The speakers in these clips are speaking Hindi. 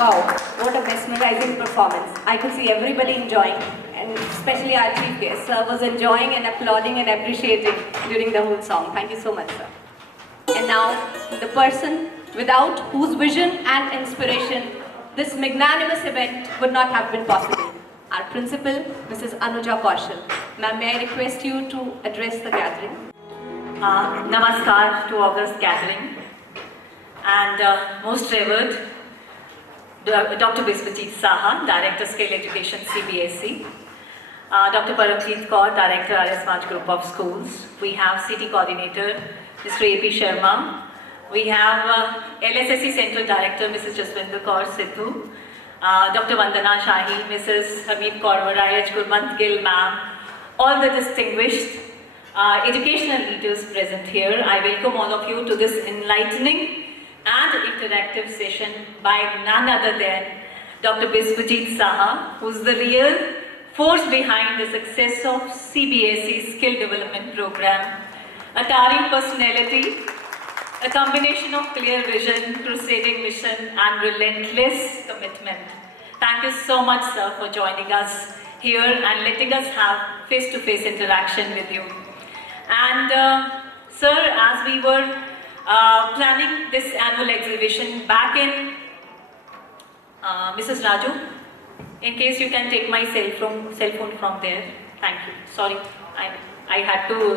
Wow, what a mesmerizing performance. I could see everybody enjoying, and especially our chief guest, sir, was enjoying and applauding and appreciating during the whole song. Thank you so much, sir. And now, the person without whose vision and inspiration this magnanimous event would not have been possible. Our principal, Mrs. Anuja Kaushal. Ma'am, may I request you to address the gathering? Namaskar to August gathering, and most revered Dr. Biswajit Saha, Director Skill Education CBSE, Dr. Paramjeet Kaur, Director RS March Group of Schools. We have CT Coordinator Mr. AP Sharma. We have LSSC Central Director Mrs. Jaswinder Kaur Sidhu, Dr. Vandana Shahi, Mrs. Hamid Kaur Varayaj, Gurmant Gill Ma'am, all the distinguished educational leaders present here. I welcome all of you to this enlightening and interactive session by none other than Dr. Biswajit Saha, who is the real force behind the success of CBSE Skill Development Program. A towering personality, a combination of clear vision, crusading mission and relentless commitment. Thank you so much, sir, for joining us here and letting us have face-to-face interaction with you. And sir, as we were planning this annual exhibition back in, Mrs. Raju, in case you can take my cell phone from there. Thank you. Sorry, I had to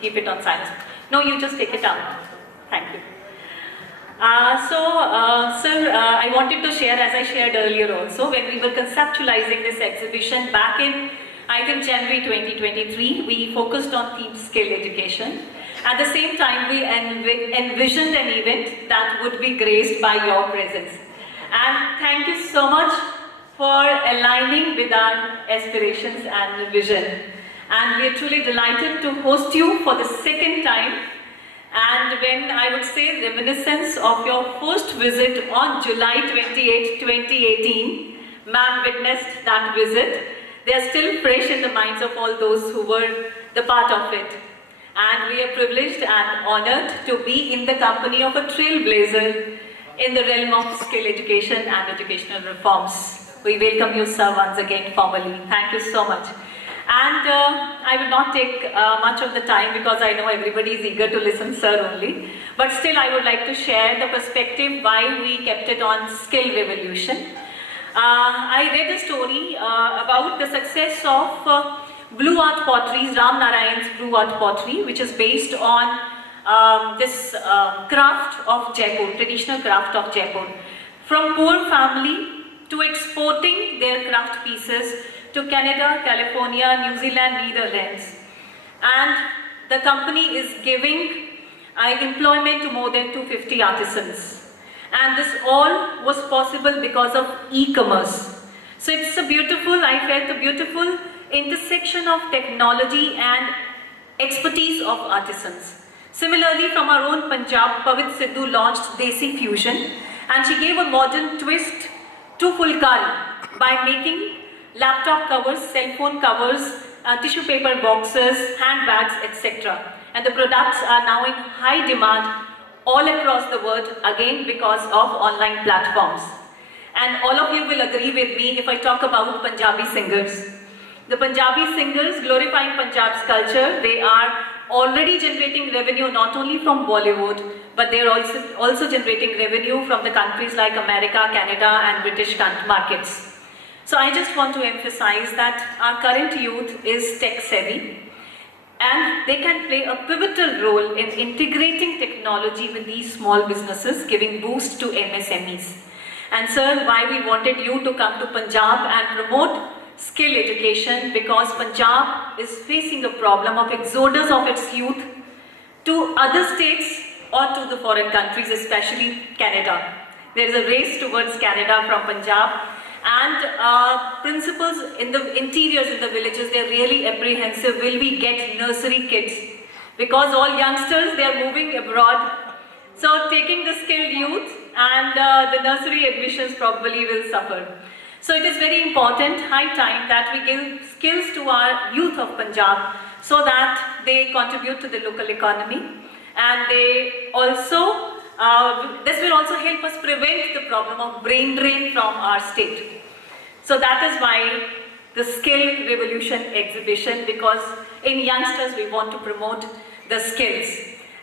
keep it on silence. No, you just take it out. Thank you. Sir, I wanted to share, as I shared earlier also, when we were conceptualizing this exhibition back in, I think, January 2023, we focused on theme skill education. At the same time, we envisioned an event that would be graced by your presence. And thank you so much for aligning with our aspirations and vision. And we are truly delighted to host you for the second time. And when I would say reminiscence of your first visit on July 28, 2018, ma'am witnessed that visit. They are still fresh in the minds of all those who were the part of it. And we are privileged and honored to be in the company of a trailblazer in the realm of skill education and educational reforms. We welcome you, sir, once again formally. Thank you so much. And I will not take much of the time because I know everybody is eager to listen, sir, only. But still, I would like to share the perspective why we kept it on Skill Revolution. I read a story about the success of Blue Art Potteries, Ram Narayan's Blue Art Pottery, which is based on this craft of Jaipur, traditional craft of Jaipur. From poor family to exporting their craft pieces to Canada, California, New Zealand, Netherlands. And the company is giving employment to more than 250 artisans. And this all was possible because of e-commerce. So it's a beautiful, I felt a beautiful intersection of technology and expertise of artisans. Similarly, from our own Punjab, Pavit Sidhu launched Desi Fusion, and she gave a modern twist to Fulkari by making laptop covers, cell phone covers, tissue paper boxes, handbags, etc. And the products are now in high demand all across the world, again because of online platforms. And all of you will agree with me if I talk about Punjabi singers. The Punjabi singers glorifying Punjab's culture, they are already generating revenue not only from Bollywood, but they are also generating revenue from the countries like America, Canada and British markets. So I just want to emphasize that our current youth is tech savvy and they can play a pivotal role in integrating technology with these small businesses, giving boost to MSMEs. And sir, why we wanted you to come to Punjab and promote skill education, because Punjab is facing a problem of exodus of its youth to other states or to the foreign countries, especially Canada. There is a race towards Canada from Punjab. And principals in the interiors in the villages, they are really apprehensive. Will we get nursery kids? Because all youngsters, they are moving abroad. So taking the skilled youth and the nursery admissions probably will suffer. So it is very important, high time, that we give skills to our youth of Punjab so that they contribute to the local economy and they also this will also help us prevent the problem of brain drain from our state. So that is why the Skill Revolution exhibition, because in youngsters we want to promote the skills.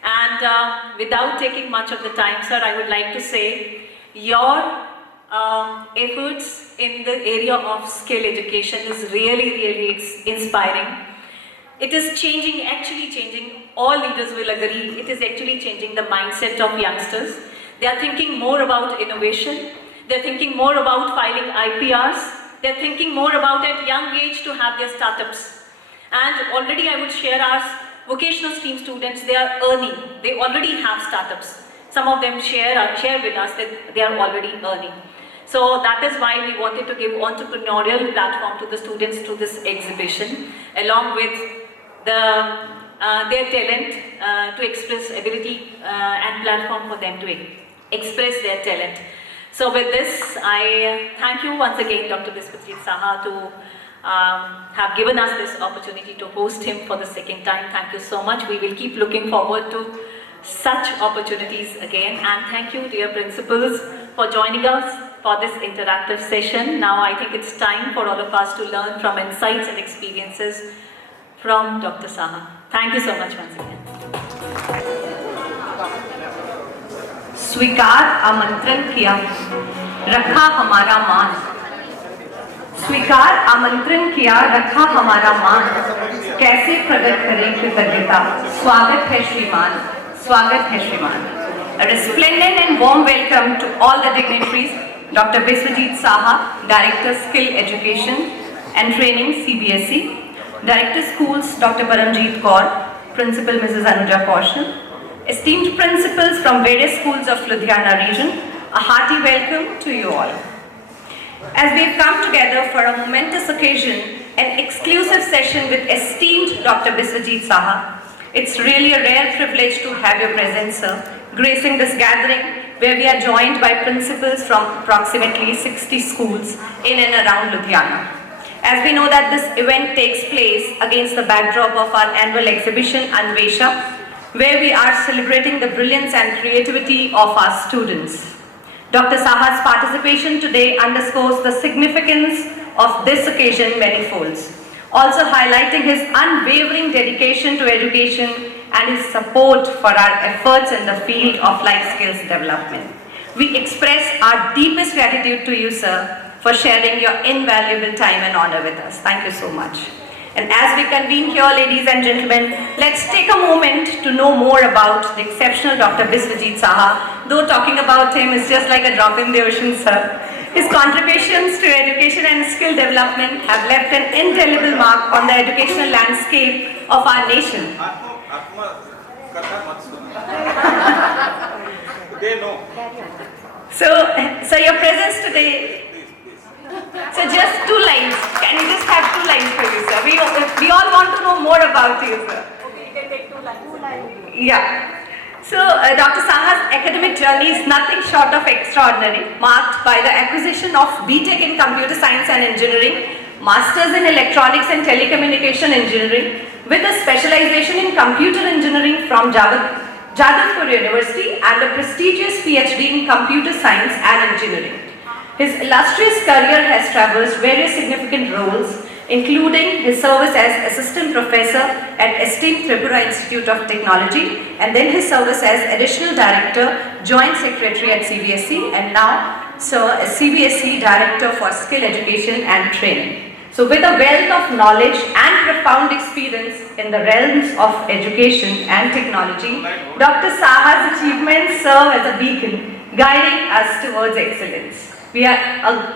And without taking much of the time, sir, I would like to say your efforts in the area of skill education is really inspiring. It is changing, actually changing, all leaders will agree, it is actually changing the mindset of youngsters. They are thinking more about innovation, they are thinking more about filing IPRs, they are thinking more about at young age to have their startups. And already I would share our vocational stream students, they are earning, they already have startups. Some of them share with us that they are already earning. So that is why we wanted to give entrepreneurial platform to the students through this exhibition, along with their talent to express ability and platform for them to express their talent. So with this, I thank you once again, Dr. Biswajit Saha, to have given us this opportunity to host him for the second time. Thank you so much. We will keep looking forward to such opportunities again. And thank you, dear principals, for joining us for this interactive session. Now I think it's time for all of us to learn from insights and experiences from Dr. Saha. Thank you so much once again. स्वीकार आमंत्रण किया, रखा हमारा मान। स्वीकार आमंत्रण किया, रखा हमारा मान। कैसे प्रकट करें कृतज्ञता। स्वागत है श्रीमान, स्वागत है श्रीमान। A resplendent and warm welcome to all the dignitaries. Dr. Biswajit Saha, Director Skill Education and Training, CBSE. Director Schools, Dr. Paramjeet Kaur. Principal, Mrs. Anuja Kaushal. Esteemed principals from various schools of Ludhiana region, a hearty welcome to you all. As we have come together for a momentous occasion, an exclusive session with esteemed Dr. Biswajit Saha, it's really a rare privilege to have your presence, sir, gracing this gathering where we are joined by principals from approximately 60 schools in and around Ludhiana. As we know that this event takes place against the backdrop of our annual exhibition Anvesha, where we are celebrating the brilliance and creativity of our students. Dr. Saha's participation today underscores the significance of this occasion manifolds, also highlighting his unwavering dedication to education and his support for our efforts in the field of life skills development. We express our deepest gratitude to you, sir, for sharing your invaluable time and honor with us. Thank you so much. And as we convene here, ladies and gentlemen, let's take a moment to know more about the exceptional Dr. Biswajit Saha. Though talking about him is just like a drop in the ocean, sir. His contributions to education and skill development have left an indelible mark on the educational landscape of our nation. They know. So your presence today. So just 2 lines. Can we just have 2 lines for you, sir? We all want to know more about you, sir. Okay, you can take 2 lines. Yeah. So Dr. Saha's academic journey is nothing short of extraordinary, marked by the acquisition of BTech in Computer Science and Engineering, Masters in Electronics and Telecommunication Engineering, with a specialization in Computer Engineering from Jadavpur University and a prestigious PhD in Computer Science and Engineering. His illustrious career has traversed various significant roles, including his service as Assistant Professor at esteemed Tripura Institute of Technology, and then his service as Additional Director, Joint Secretary at CBSE, and now, sir, as CBSE Director for Skill Education and Training. So with a wealth of knowledge and profound experience in the realms of education and technology, Dr. Saha's achievements serve as a beacon, guiding us towards excellence. We are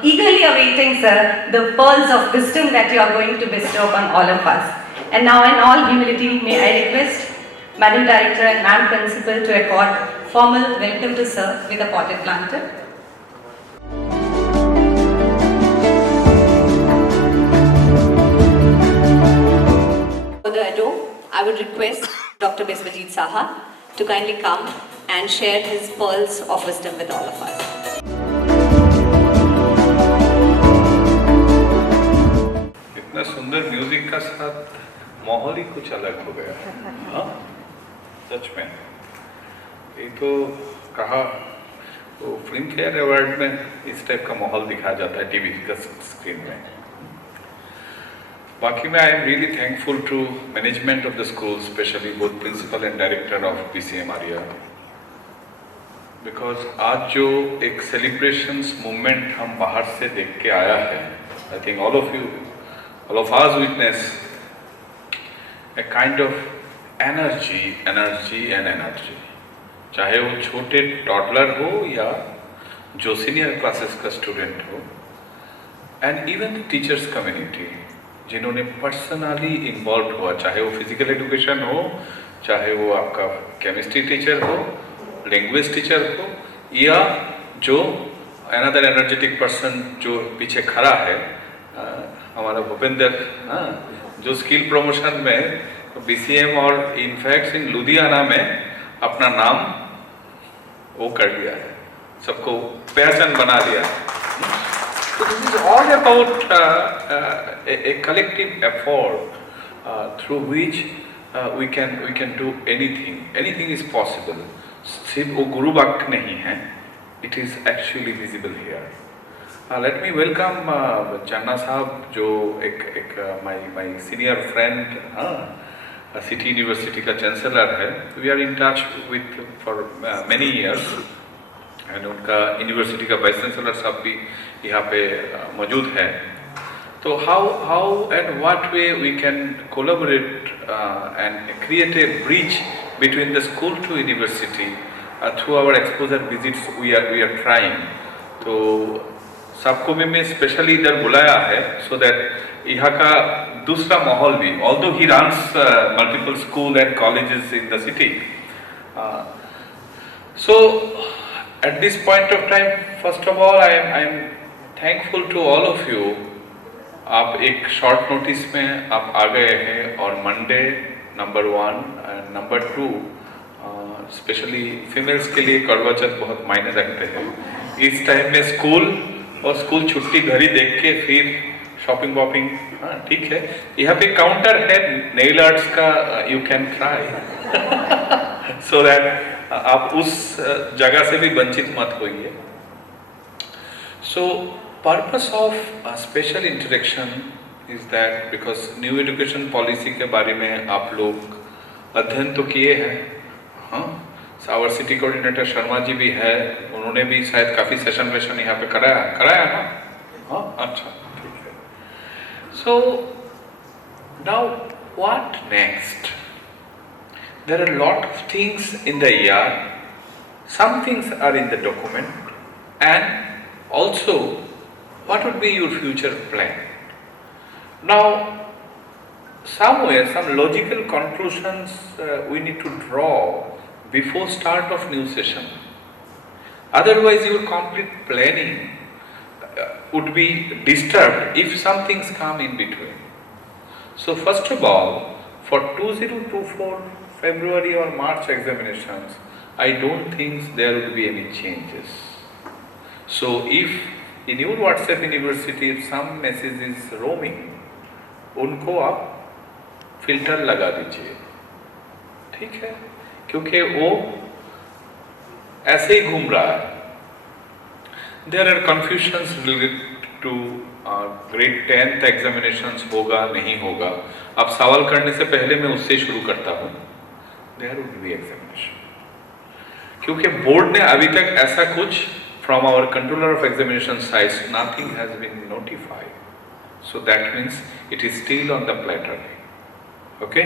eagerly awaiting, sir, the pearls of wisdom that you are going to bestow upon all of us. And now, in all humility, may I request Madam Director and Madam Principal to accord formal welcome to sir with a potted planter. Without further ado, I would request Dr. Biswajit Saha to kindly come and share his pearls of wisdom with all of us. इतना सुंदर म्यूजिक का साथ माहौल ही कुछ अलग हो गया। हाँ, सच में ये तो कहा तो फिल्म फेयर अवार्ड में इस टाइप का माहौल दिखाया जाता है टीवी का स्क्रीन में। बाकी में I am really thankful to management of the school, specially both principal and director of PCM Arya, because आज जो एक सेलिब्रेशंस मूवमेंट हम बाहर से देख के आया है, I think all of us witness a kind of energy, चाहे वो छोटे टॉडलर हो या जो सीनियर क्लासेस का स्टूडेंट हो, एंड इवन टीचर्स कम्युनिटी जिन्होंने पर्सनली इन्वॉल्व हुआ, चाहे वो फिजिकल एजुकेशन हो, चाहे वो आपका केमिस्ट्री टीचर हो, लैंग्वेज टीचर हो, या जो अनदर एनर्जेटिक पर्सन जो पीछे खड़ा है, हमारा भूपेंद्र, जो स्किल प्रमोशन में BCM और इनफैक्ट इन लुधियाना में अपना नाम वो कर दिया है, सबको पहचान बना लिया है। So this is all about a collective effort through which we can do anything. Anything is possible. सिर्फ वो गुरु वाक्य नहीं है, it is actually visible here. Let me welcome चन्ना साहब, जो एक my senior friend, city university का चांसलर है। We are in touch with for many years. And उनका यूनिवर्सिटी का वाइस चांसलर साहब भी यहाँ पे मौजूद है। तो how and what way we can collaborate and create a bridge between the school to university through our exposure visits we are trying. तो सबको मैं स्पेशली इधर बुलाया है सो दैट यहाँ का दूसरा माहौल भी, although he runs multiple school and colleges in the city, so at this point of time, first of all, I am thankful to all of you. आप एक शॉर्ट नोटिस में आप आ गए हैं, और Monday number 1 and number 2 specially females के लिए करवा चौथ बहुत मायने रखते हैं। इस टाइम में स्कूल और स्कूल छुट्टी घर ही देख के फिर शॉपिंग वॉपिंग, ठीक है। यहाँ पे काउंटर है नेल आर्ट्स का, you can try so that आप उस जगह से भी वंचित मत होइए। सो purpose of special interaction is that because new education policy के बारे में आप लोग अध्ययन तो किए हैं, our city coordinator Sharma ji भी है, उन्होंने भी शायद काफ़ी सेशन वेशन यहाँ पे कराया ना, अच्छा ठीक है। So now what next? There are a lot of things in the year, some things are in the document, and also what would be your future plan? Now, somewhere, some logical conclusions we need to draw before start of new session. Otherwise, your complete planning would be disturbed if some things come in between. So first of all, for 2024 February or March examinations, I don't think there will be any changes. So if in your WhatsApp university if some message is roaming, उनको आप फिल्टर लगा दीजिए, ठीक है, क्योंकि वो ऐसे ही घूम रहा है। There are confusions related to grade 10th examinations होगा नहीं होगा। अब सवाल करने से पहले मैं उससे शुरू करता हूँ, there would be examination, क्योंकि बोर्ड ने अभी तक ऐसा कुछ from our controller of examination sites, nothing has been notified, so that means it is still on the platter, okay?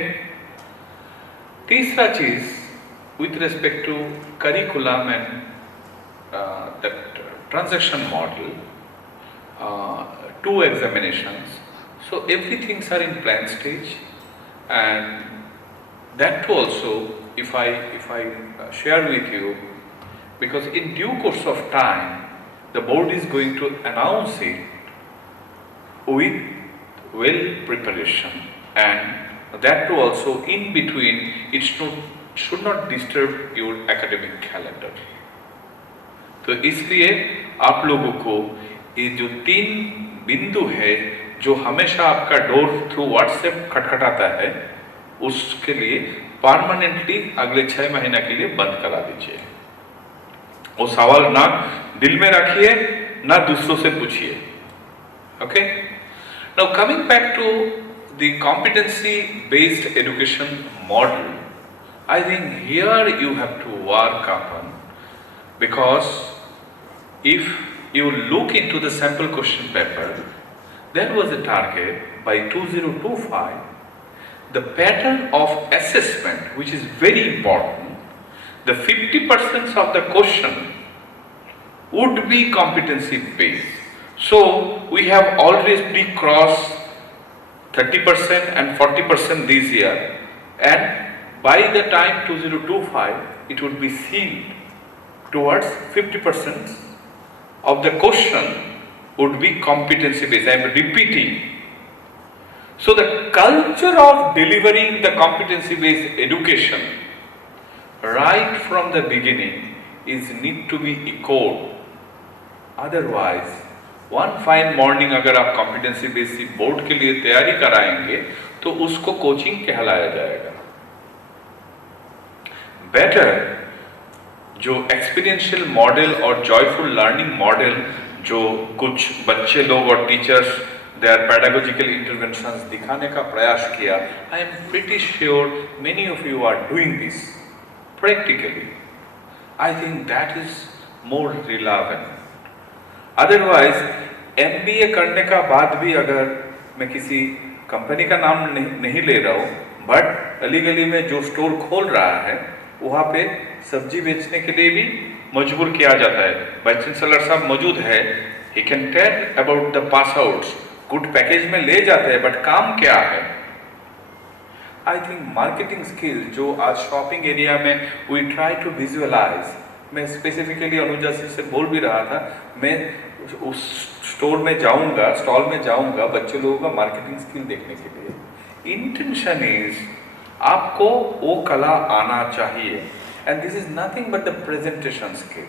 तीसरा चीज with respect to curriculum and that transaction model, 2 examinations, so everything are in plan stage, and that too also, if I share with you, because in due course of time, the board is going to announce it with well preparation, and that too also in between, it should not disturb your academic calendar. तो इसलिए आप लोगों को ये जो 3 बिंदु है जो हमेशा आपका डोर थ्रू व्हाट्सएप खटखटाता है, उसके लिए परमानेंटली अगले 6 महीने के लिए बंद करा दीजिए। वो सवाल ना दिल में रखिए, ना दूसरों से पूछिए। Okay, now coming back to the competency based education model, I think here you have to work upon, because if you look into the sample question paper, there was a target by 2025, the pattern of assessment, which is very important, the 50% of the question would be competency based. So we have already crossed 30% and 40% this year, and by the time 2025 it would be sealed towards 50% of the question would be competency based. I am repeating. So the culture of delivering the competency based education right from the beginning is need to be echoed. Otherwise one fine morning अगर आप competency based बोर्ड के लिए तैयारी कराएंगे तो उसको कोचिंग कहलाया जाएगा। बेटर जो एक्सपीरियंशियल मॉडल और जॉयफुल लर्निंग मॉडल जो कुछ बच्चे लोग और टीचर्स देयर पेडागोजिकल इंटरवेंशंस दिखाने का प्रयास किया, I am pretty sure many of you are doing this practically. I think that is more relevant. Otherwise MBA करने का बाद भी अगर मैं किसी कंपनी का नाम नहीं ले रहा हूँ, बट अली गली में जो स्टोर खोल रहा है वहाँ पे सब्जी बेचने के लिए भी मजबूर किया जाता है। वाइस चांसलर साहब मौजूद है, he can tell about the pass outs, good package में ले जाते हैं, बट काम क्या है? आई थिंक मार्केटिंग स्किल जो आज शॉपिंग एरिया में वी ट्राई टू विजुअलाइज, मैं स्पेसिफिकली अनुजा से बोल भी रहा था, मैं उस स्टोर में जाऊंगा, स्टॉल में जाऊंगा बच्चे लोगों का मार्केटिंग स्किल देखने के लिए। इंटेंशन इज आपको वो कला आना चाहिए, and this is nothing but the presentation skill.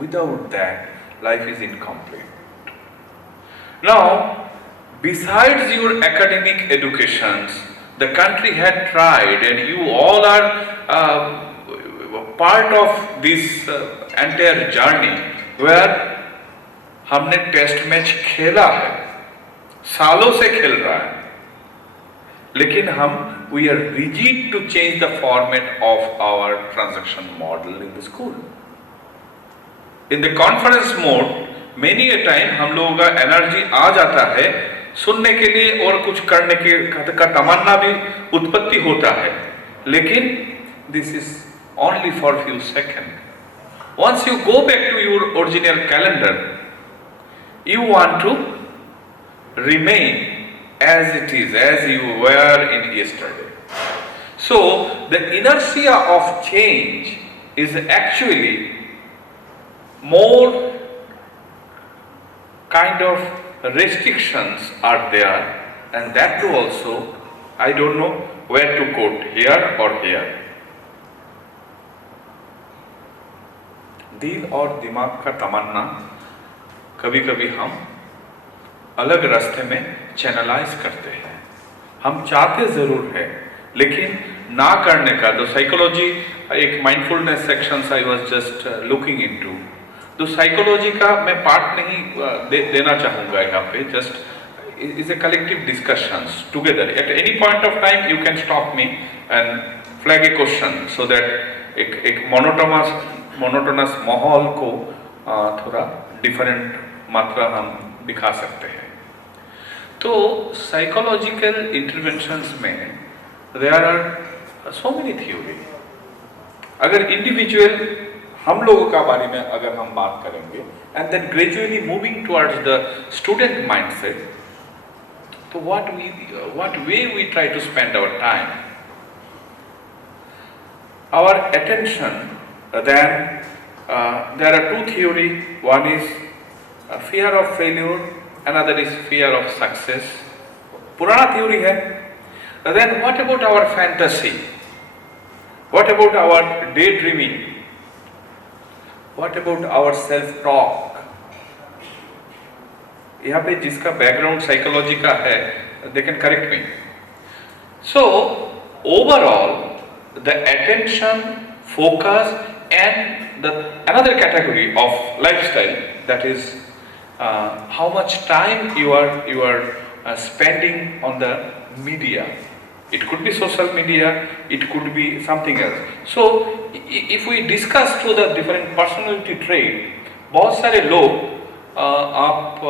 Without that life is incomplete. Now besides your academic educations, the country had tried, and you all are part of this entire journey, where हमने टेस्ट मैच खेला है, सालों से खेल रहा है, लेकिन हम we are rigid to change the format of our transaction model in the school. In the conference mode, many a time हम लोगों का एनर्जी आ जाता है सुनने के लिए और कुछ करने का तमन्ना भी उत्पत्ति होता है, लेकिन this is only for few second. Once you go back to your original calendar, you want to remain as it is, as you were in yesterday. So the inertia of change is actually more kind of restrictions are there, and that too also I don't know where to quote, here or here. दिल और दिमाग का तमन्ना कभी कभी हम अलग रास्ते में चैनलाइज करते हैं। हम चाहते जरूर है, लेकिन ना करने का, तो साइकोलॉजी, एक mindfulness section I was just looking into, तो साइकोलॉजी का मैं पार्ट नहीं देना चाहूँगा यहाँ पे, just is a collective discussions together. At any point of time you can stop me and flag A question, so that एक मोनोटोनस माहौल को थोड़ा डिफरेंट मात्रा हम दिखा सकते हैं। तो साइकोलॉजिकल इंटरवेंशंस में there are so many theory. अगर इंडिविजुअल हम लोगों का बारे में अगर हम बात करेंगे, and then gradually moving towards the student mindset, तो what way we try to spend our time, our attention, then there are two theory. One is fear of failure, another is fear of success. पुराना theory है। Then what about our fantasy? What about our daydreaming? What about our self-talk? यहाँ पे जिसका बैकग्राउंड साइकोलॉजी का है, they can correct me. So overall the attention, focus, and the another category of lifestyle, that is how much time you are spending on the media. It could be social media, it could be something else. So if we discuss through the different personality trait, बहुत सारे लोग आप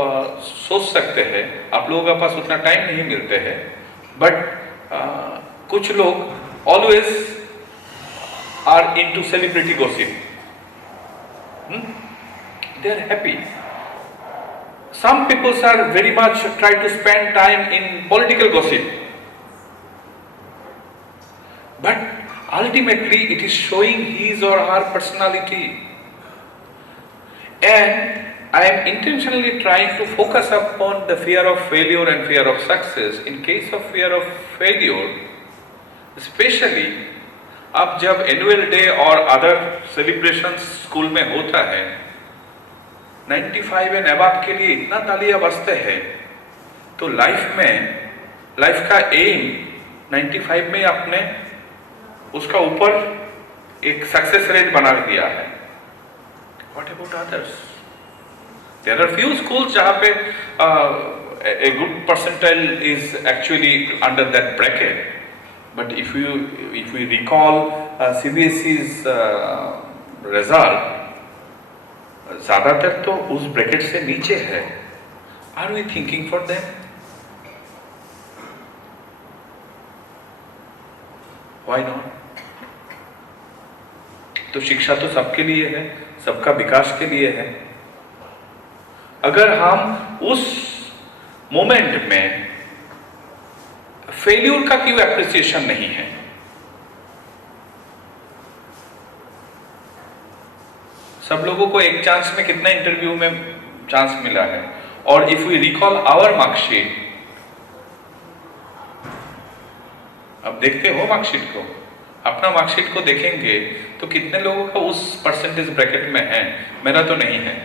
सोच सकते हैं, आप लोगों के पास उतना टाइम नहीं मिलते हैं, बट कुछ लोग always are into celebrity gossip. They are happy. Some people are very much try to spend time in political gossip, but ultimately it is showing his or her personality. And I am intentionally trying to focus upon the fear of failure and fear of success. In case of fear of failure, especially अब जब एनुअल डे और अदर सेलिब्रेशंस स्कूल में होता है, 95 एंड अबव के लिए इतना तालियां बजते हैं, तो लाइफ का एम 95 में आपने उसका ऊपर एक सक्सेस रेट बना दिया है. What about others? There are few schools जहाँ पे a good percentile is actually under that bracket. But if we recall CBSE's result, ज़्यादातर तो उस ब्रैकेट से नीचे है. Are we thinking for them? Why not? तो शिक्षा तो सबके लिए है, सबका विकास के लिए है. अगर हम उस मोमेंट में फेल्यूर का क्यों एप्रिसिएशन नहीं है? सब लोगों को एक चांस में कितना इंटरव्यू में चांस मिला है? और if we recall our marksheet, अब देखते हो मार्कशीट को, अपना मार्कशीट को देखेंगे तो कितने लोगों का उस परसेंटेज ब्रैकेट में है? मेरा तो नहीं है.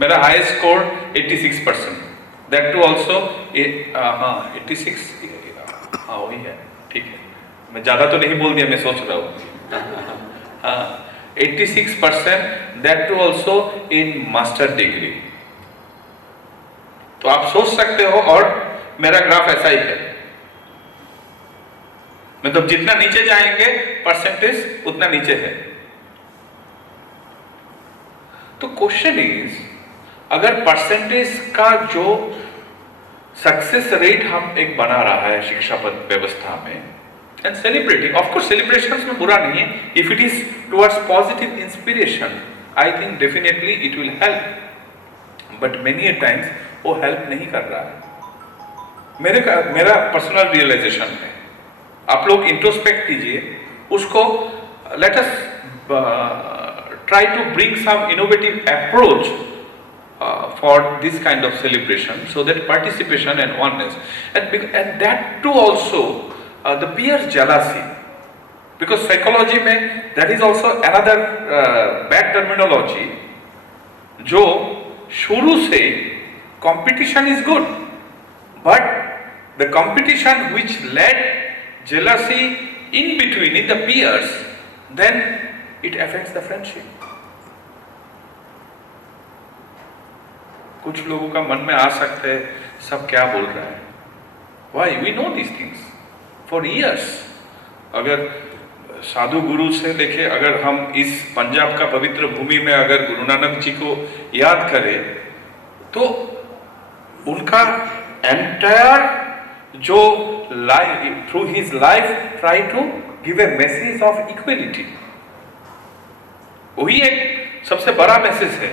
मेरा highest score 86%. That too also 86. हाँ वही है, ठीक है. मैं ज़्यादा तो नहीं बोल दिया, मैं सोच रहा हूँ. 86%, that too also in master degree. तो आप सोच सकते हो, और मेरा ग्राफ ऐसा ही है. मतलब जितना नीचे जाएंगे परसेंटेज उतना नीचे है. तो क्वेश्चन इज, अगर परसेंटेज का जो सक्सेस रेट हम एक बना रहा है शिक्षा व्यवस्था में, and celebrating, of course celebrations में बुरा नहीं है. If it is towards positive inspiration, I think definitely it will help. But many times वो हेल्प नहीं कर रहा है. मेरा पर्सनल रियलाइजेशन है. आप लोग इंट्रोस्पेक्ट कीजिए उसको. Let us try to bring some innovative approach for this kind of celebration, so that participation and oneness, and that too also the peer jealousy, because psychology में that is also another bad terminology. जो शुरू से competition is good, but the competition which led jealousy in between in the peers, then it affects the friendship. कुछ लोगों का मन में आ सकता है सब क्या बोल रहा है. Why? We know these things for years. अगर साधु गुरु से लेके, अगर हम इस पंजाब का पवित्र भूमि में अगर गुरु नानक जी को याद करें, तो उनका एंटायर जो life, through his life try to give a message of equality. वही एक सबसे बड़ा मैसेज है.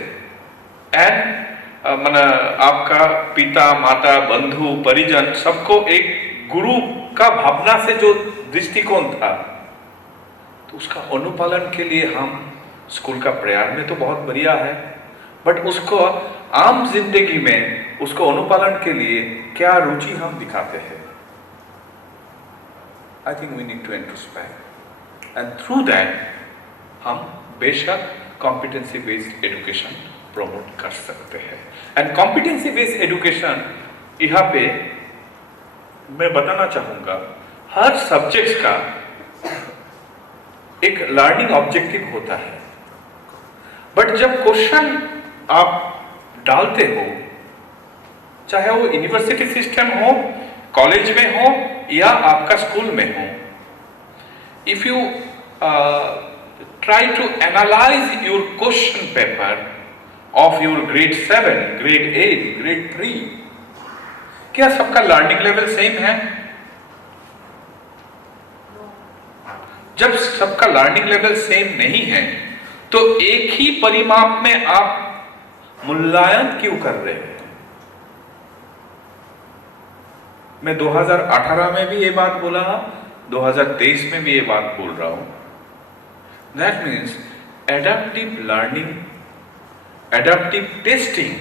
एंड माना आपका पिता, माता, बंधु, परिजन सबको एक गुरु का भावना से जो दृष्टिकोण था, तो उसका अनुपालन के लिए हम स्कूल का प्रयास में तो बहुत बढ़िया है, बट उसको आम जिंदगी में उसको अनुपालन के लिए क्या रुचि हम दिखाते हैं. I think we need to introspect, and through that हम बेशक कॉम्पिटेंसी बेस्ड एजुकेशन प्रमोट कर सकते हैं. एंड कॉम्पिटेंसी बेस्ड एजुकेशन, यहाँ पे मैं बताना चाहूँगा, हर सब्जेक्ट्स का एक लर्निंग ऑब्जेक्टिव होता है, बट जब क्वेश्चन आप डालते हो, चाहे वो यूनिवर्सिटी सिस्टम हो, कॉलेज में हो या आपका स्कूल में हो, if you try to analyze your question paper of your grade 7, grade 8, grade 3, क्या सबका लर्निंग लेवल सेम है? जब सबका लर्निंग लेवल सेम नहीं है तो एक ही परिमाप में आप मूल्यांकन क्यों कर रहे हैं? मैं 2018 में भी ये बात बोला, 2023 में भी ये बात बोल रहा हूं. That means adaptive learning, adaptive testing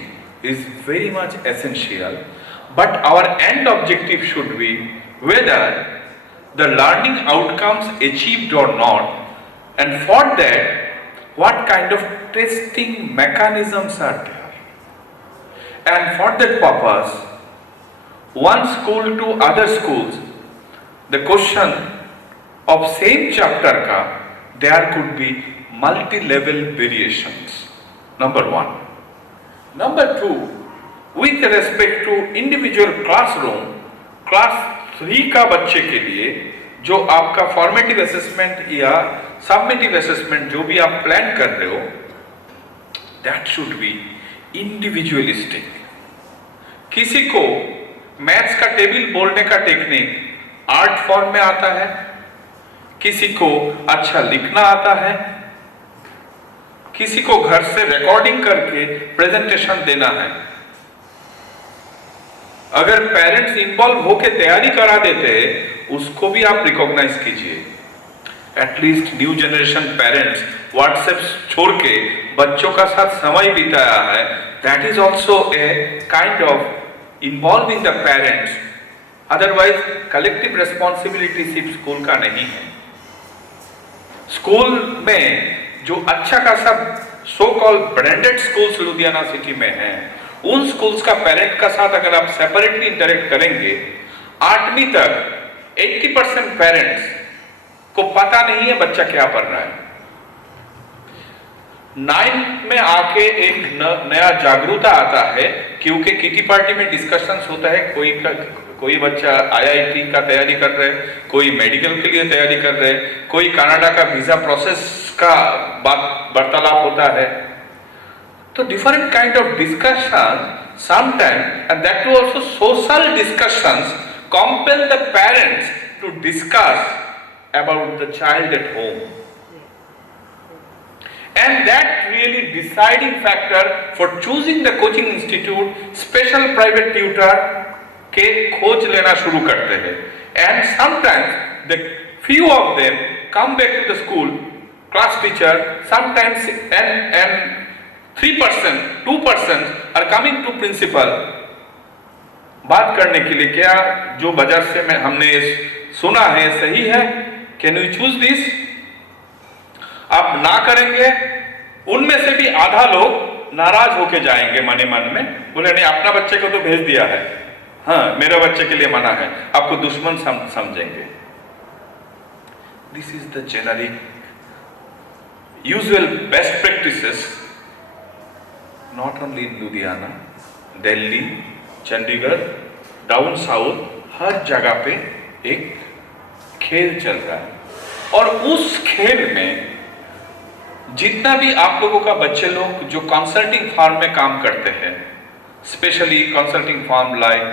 is very much essential, but our end objective should be whether the learning outcomes achieved or not, and for that what kind of testing mechanisms are there. And for that purpose, one school to other schools, the question of same chapter ka, there could be multi-level variations. Number one. Number two, with respect to individual classroom, class 3 का बच्चे के लिए जो आपका फॉर्मेटिव असेसमेंट या सबमिटिव असेसमेंट जो भी आप प्लान कर रहे हो, दैट शुड बी इंडिविजुअलिस्टिक. किसी को मैथ्स का टेबल बोलने का टेक्निक आर्ट फॉर्म में आता है, किसी को अच्छा लिखना आता है, किसी को घर से रिकॉर्डिंग करके प्रेजेंटेशन देना है. अगर पेरेंट्स इन्वॉल्व होके तैयारी करा देते उसको भी आप रिकॉग्नाइज कीजिए. At least new generation parents WhatsApp छोड़ के बच्चों का साथ समय बिताया है. That is also a kind of involving the parents. Otherwise collective responsibility सिर्फ स्कूल का नहीं है. स्कूल में जो अच्छा खासा so called branded schools Ludhiana city में है, उन स्कूल्स का पेरेंट का साथ अगर आप सेपरेटली इंटरेक्ट करेंगे, 8वीं तक 80% पेरेंट्स को पता नहीं है बच्चा क्या पढ़ रहा है. 9 में आके एक नया जागरूकता आता है, क्योंकि किटी पार्टी में डिस्कशंस होता है. कोई बच्चा IIT का तैयारी कर रहे, कोई मेडिकल के लिए तैयारी कर रहे, कोई कनाडा का वीजा प्रोसेस का वार्तालाप होता है. तो different kind of discussion sometime, and that too also social discussions compel the parents to discuss about the child at home. And that really deciding factor for choosing the coaching institute, special private tutor के खोज लेना शुरू करते हैं. And sometimes the few of them come back to the school, class teacher, sometimes and 3%, 2% are coming to principal बात करने के लिए, क्या जो बाजार से हमने सुना है सही है, कैन यू चूज दिस. आप ना करेंगे, उनमें से भी आधा लोग नाराज होके जाएंगे मने मन में, बोले नहीं अपना बच्चे को तो भेज दिया है, हाँ मेरे बच्चे के लिए मना है, आपको दुश्मन समझेंगे. This is the generic usual best practices not only in Ludhiana, Delhi, Chandigarh, down south, हर जगह पे एक खेल चल रहा है. और उस खेल में जितना भी आप लोगों का बच्चे लोग जो कंसल्टिंग फर्म में काम करते हैं, specially consulting firm like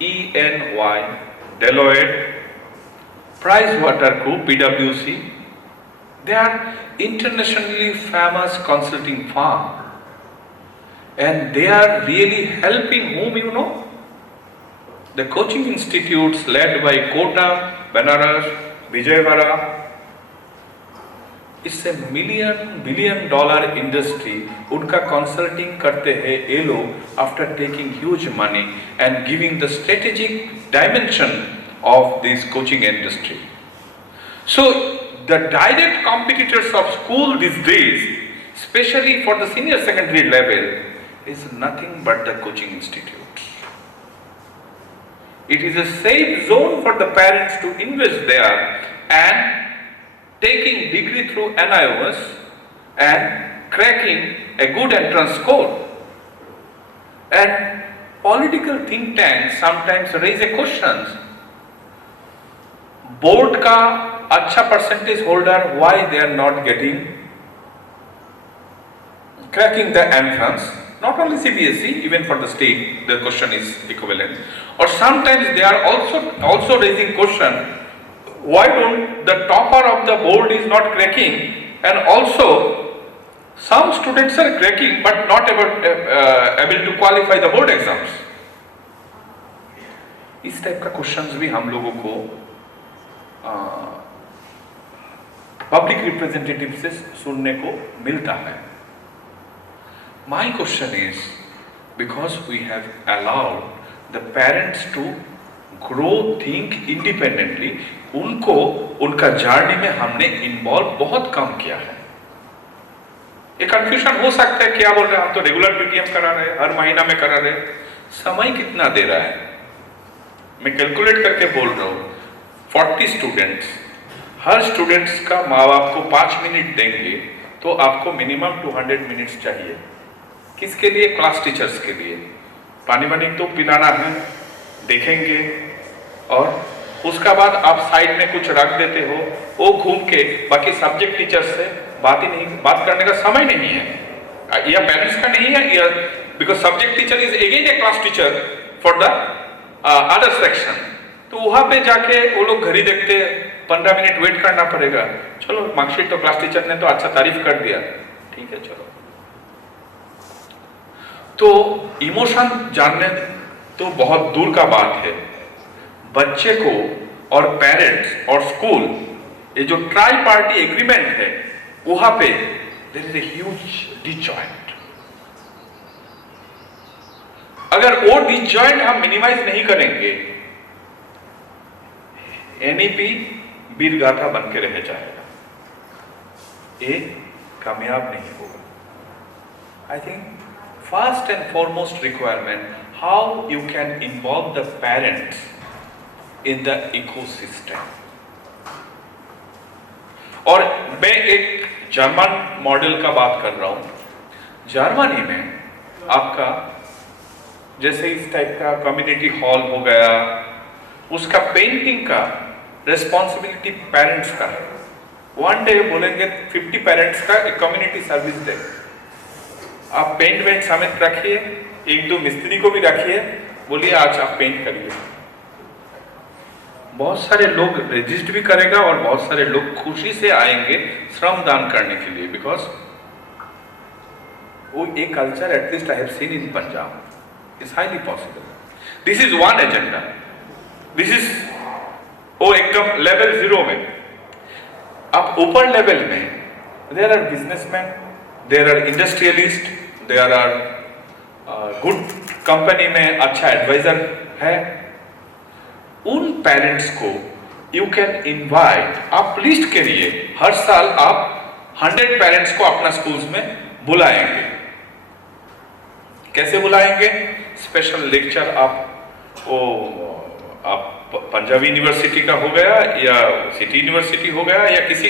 EY, Deloitte, PricewaterhouseCoopers, PwC, they are internationally famous consulting firm. And they are really helping whom, you know? The coaching institutes led by Kota, Banaras, Vijayawada. It's a billion dollar industry. उनका consulting करते हैं ये लोग after taking huge money and giving the strategic dimension of this coaching industry. So the direct competitors of school these days, especially for the senior secondary level, is nothing but the coaching institutes. It is a safe zone for the parents to invest there and taking degree through NIOS and cracking a good entrance score. And political think tanks sometimes raise a questions. Board का अच्छा percentage holder, why they are not cracking the entrance? Not only CBSE, even for the state, the question is equivalent. Or sometimes they are also raising question, why don't the topper of the board is not cracking, and also some students are cracking but not able to qualify the board exams. इस टाइप का क्वेश्चंस भी हम लोगों को पब्लिक रिप्रेजेंटेटिव से सुनने को मिलता है. My question is, because we have allowed the parents to grow, think independently, उनको उनका जर्नी में हमने इन्वॉल्व बहुत कम किया है. ये कंफ्यूजन हो सकता है, क्या बोल रहे हैं, हम तो रेगुलर पीटीएम करा रहे हैं, हर महीना में करा रहे हैं, समय कितना दे रहा है? मैं कैलकुलेट करके बोल रहा हूँ, 40 स्टूडेंट्स, हर स्टूडेंट्स का माँ बाप को 5 मिनट देंगे तो आपको मिनिमम 200 मिनट्स चाहिए. किसके लिए? क्लास टीचर्स के लिए. पानी वानी तो पिलाना है, देखेंगे, और उसका बाद आप साइड में कुछ रख देते हो, वो घूम के बाकी सब्जेक्ट टीचर से बात करने का समय नहीं है, या पेरेंट्स का नहीं है, या because subject teacher is again A class teacher for the other section. तो वहां पे जाके वो लोग घड़ी देखते, 15 मिनट वेट करना पड़ेगा. चलो मार्कशीट तो क्लास टीचर ने तो अच्छा तारीफ कर दिया, ठीक है चलो. तो इमोशन जानने तो बहुत दूर का बात है. बच्चे को और पेरेंट्स और स्कूल, ये जो ट्राई पार्टी एग्रीमेंट है, वहां पे there is a huge disjoint. अगर वो डिसजॉइंट हम मिनिमाइज नहीं करेंगे, एनईपी वीर गाथा बन के रह जाएगा, ये कामयाब नहीं होगा. I think first and foremost requirement, how you can involve the parents in the ecosystem. और मैं एक जर्मन मॉडल का बात कर रहा हूं. जर्मनी में आपका जैसे इस टाइप का कम्युनिटी हॉल हो गया, उसका पेंटिंग का रिस्पॉन्सिबिलिटी पेरेंट्स का है. वन डे बोलेंगे 50 पेरेंट्स का एक कम्युनिटी सर्विस डे, आप पेंट वेंट समेत रखिए, 1-2 मिस्त्री को भी रखिए, बोलिए आज आप पेंट करिए. बहुत सारे लोग रजिस्ट भी करेगा और बहुत सारे लोग खुशी से आएंगे श्रम दान करने के लिए, बिकॉज वो एक culture at least I have seen in Punjab is highly possible. This is one agenda. This is वो एकदम लेवल 0 में. अब ऊपर लेवल में there are businessman, there are industrialist, there are good company में अच्छा एडवाइजर है. उन पेरेंट्स को यू कैन इनवाइट, आप लिस्ट करिए, हर साल आप 100 पेरेंट्स को अपना स्कूल्स में बुलाएंगे. कैसे बुलाएंगे? स्पेशल लेक्चर आप पंजाब यूनिवर्सिटी का हो गया या सिटी यूनिवर्सिटी हो गया, या किसी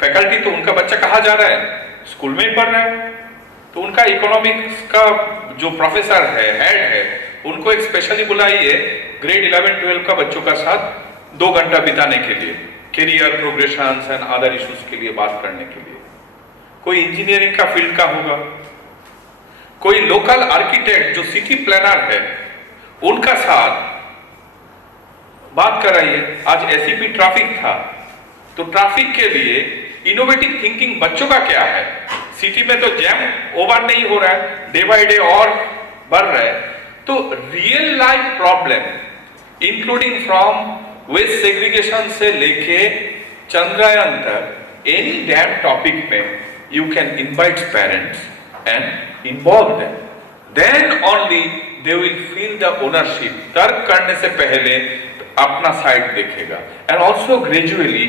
फैकल्टी, तो उनका बच्चा कहाँ जा रहा है, स्कूल में ही पढ़ रहा है, तो उनका इकोनॉमिक्स का जो प्रोफेसर है, हेड है, उनको एक स्पेशली बुलाइए ग्रेड 11-12 का बच्चों का साथ 2 घंटा बिताने के लिए, career progression and other issues के लिए बात करने के लिए. कोई इंजीनियरिंग का फील्ड का होगा, कोई लोकल आर्किटेक्ट जो सिटी प्लानर है, उनका साथ बात कराइए. आज एसईपी ट्रैफिक था, तो ट्रैफिक के लिए इनोवेटिव थिंकिंग बच्चों का क्या है. सिटी में तो जैम ओवर नहीं हो रहा है, डे बाय डे और बढ़ रहा है. तो real life problem including from waste segregation से लेके चंद्रयान तक, एनी डैम टॉपिक में you can invite parents and involve them. Then only they will feel the ownership. तर्क करने से पहले अपना साइड देखेगा, and also gradually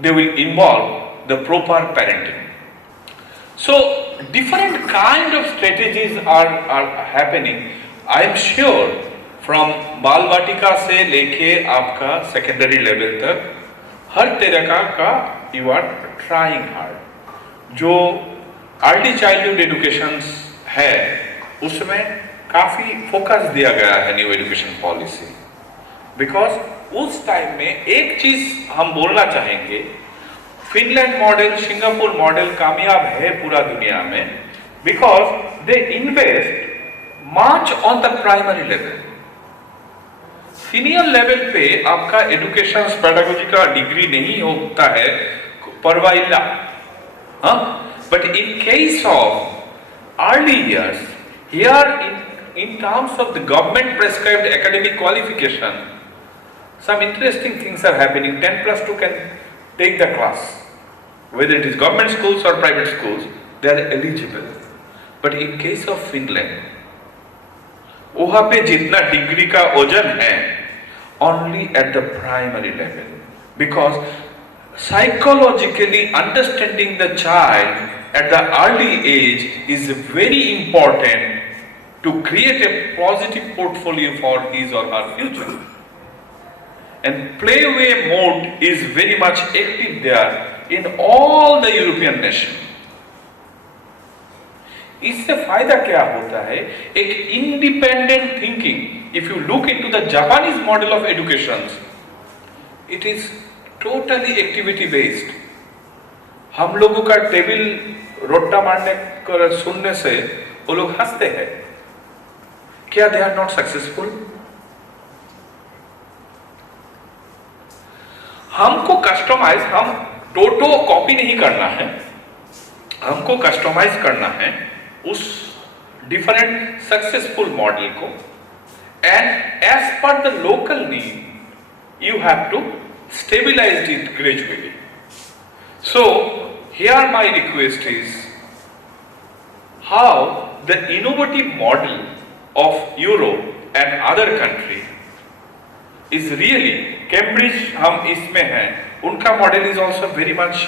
they will involve the proper parenting. So different kind of strategies are happening. I am sure from बाल वाटिका से लेके आपका सेकेंडरी लेवल तक हर तरह का यू आर ट्राइंग हार्ड। जो अर्ली चाइल्डहुड एजुकेशन है उसमें काफी फोकस दिया गया है न्यू एजुकेशन पॉलिसी, बिकॉज उस टाइम में एक चीज हम बोलना चाहेंगे, फिनलैंड मॉडल, सिंगापुर मॉडल कामयाब है पूरा दुनिया में, because they invest much on the primary level. Senior level पे आपका एजुकेशन पेडागोजी का डिग्री नहीं होता है परवाइल्ला, but in case of early years here in terms of the government prescribed academic qualification, some interesting things are happening. 10+2 can take the class, whether it is government schools or private schools, they are eligible. But in case of Finland, वहाँ पे जितना डिग्री का वजन है only at the primary level, because psychologically understanding the child at the early age is very important to create a positive portfolio for his or her future. And playway mode is very much active there in all the European nations. इससे फायदा क्या होता है? एक independent thinking. If you look into the Japanese model of education, it is totally activity based. हम लोगों का टेबल रोटा मारने कर सुनने से वो लोग हंसते हैं। क्या दे आर नॉट सक्सेसफुल? हमको कस्टमाइज, हम टोटो कॉपी नहीं करना है, हमको कस्टमाइज करना है उस डिफरेंट सक्सेसफुल मॉडल को, and as per the local need you have to stabilize it gradually. So here my request is how the innovative model of Europe and other country is really, Cambridge हम इसमें हैं, उनका model is also very much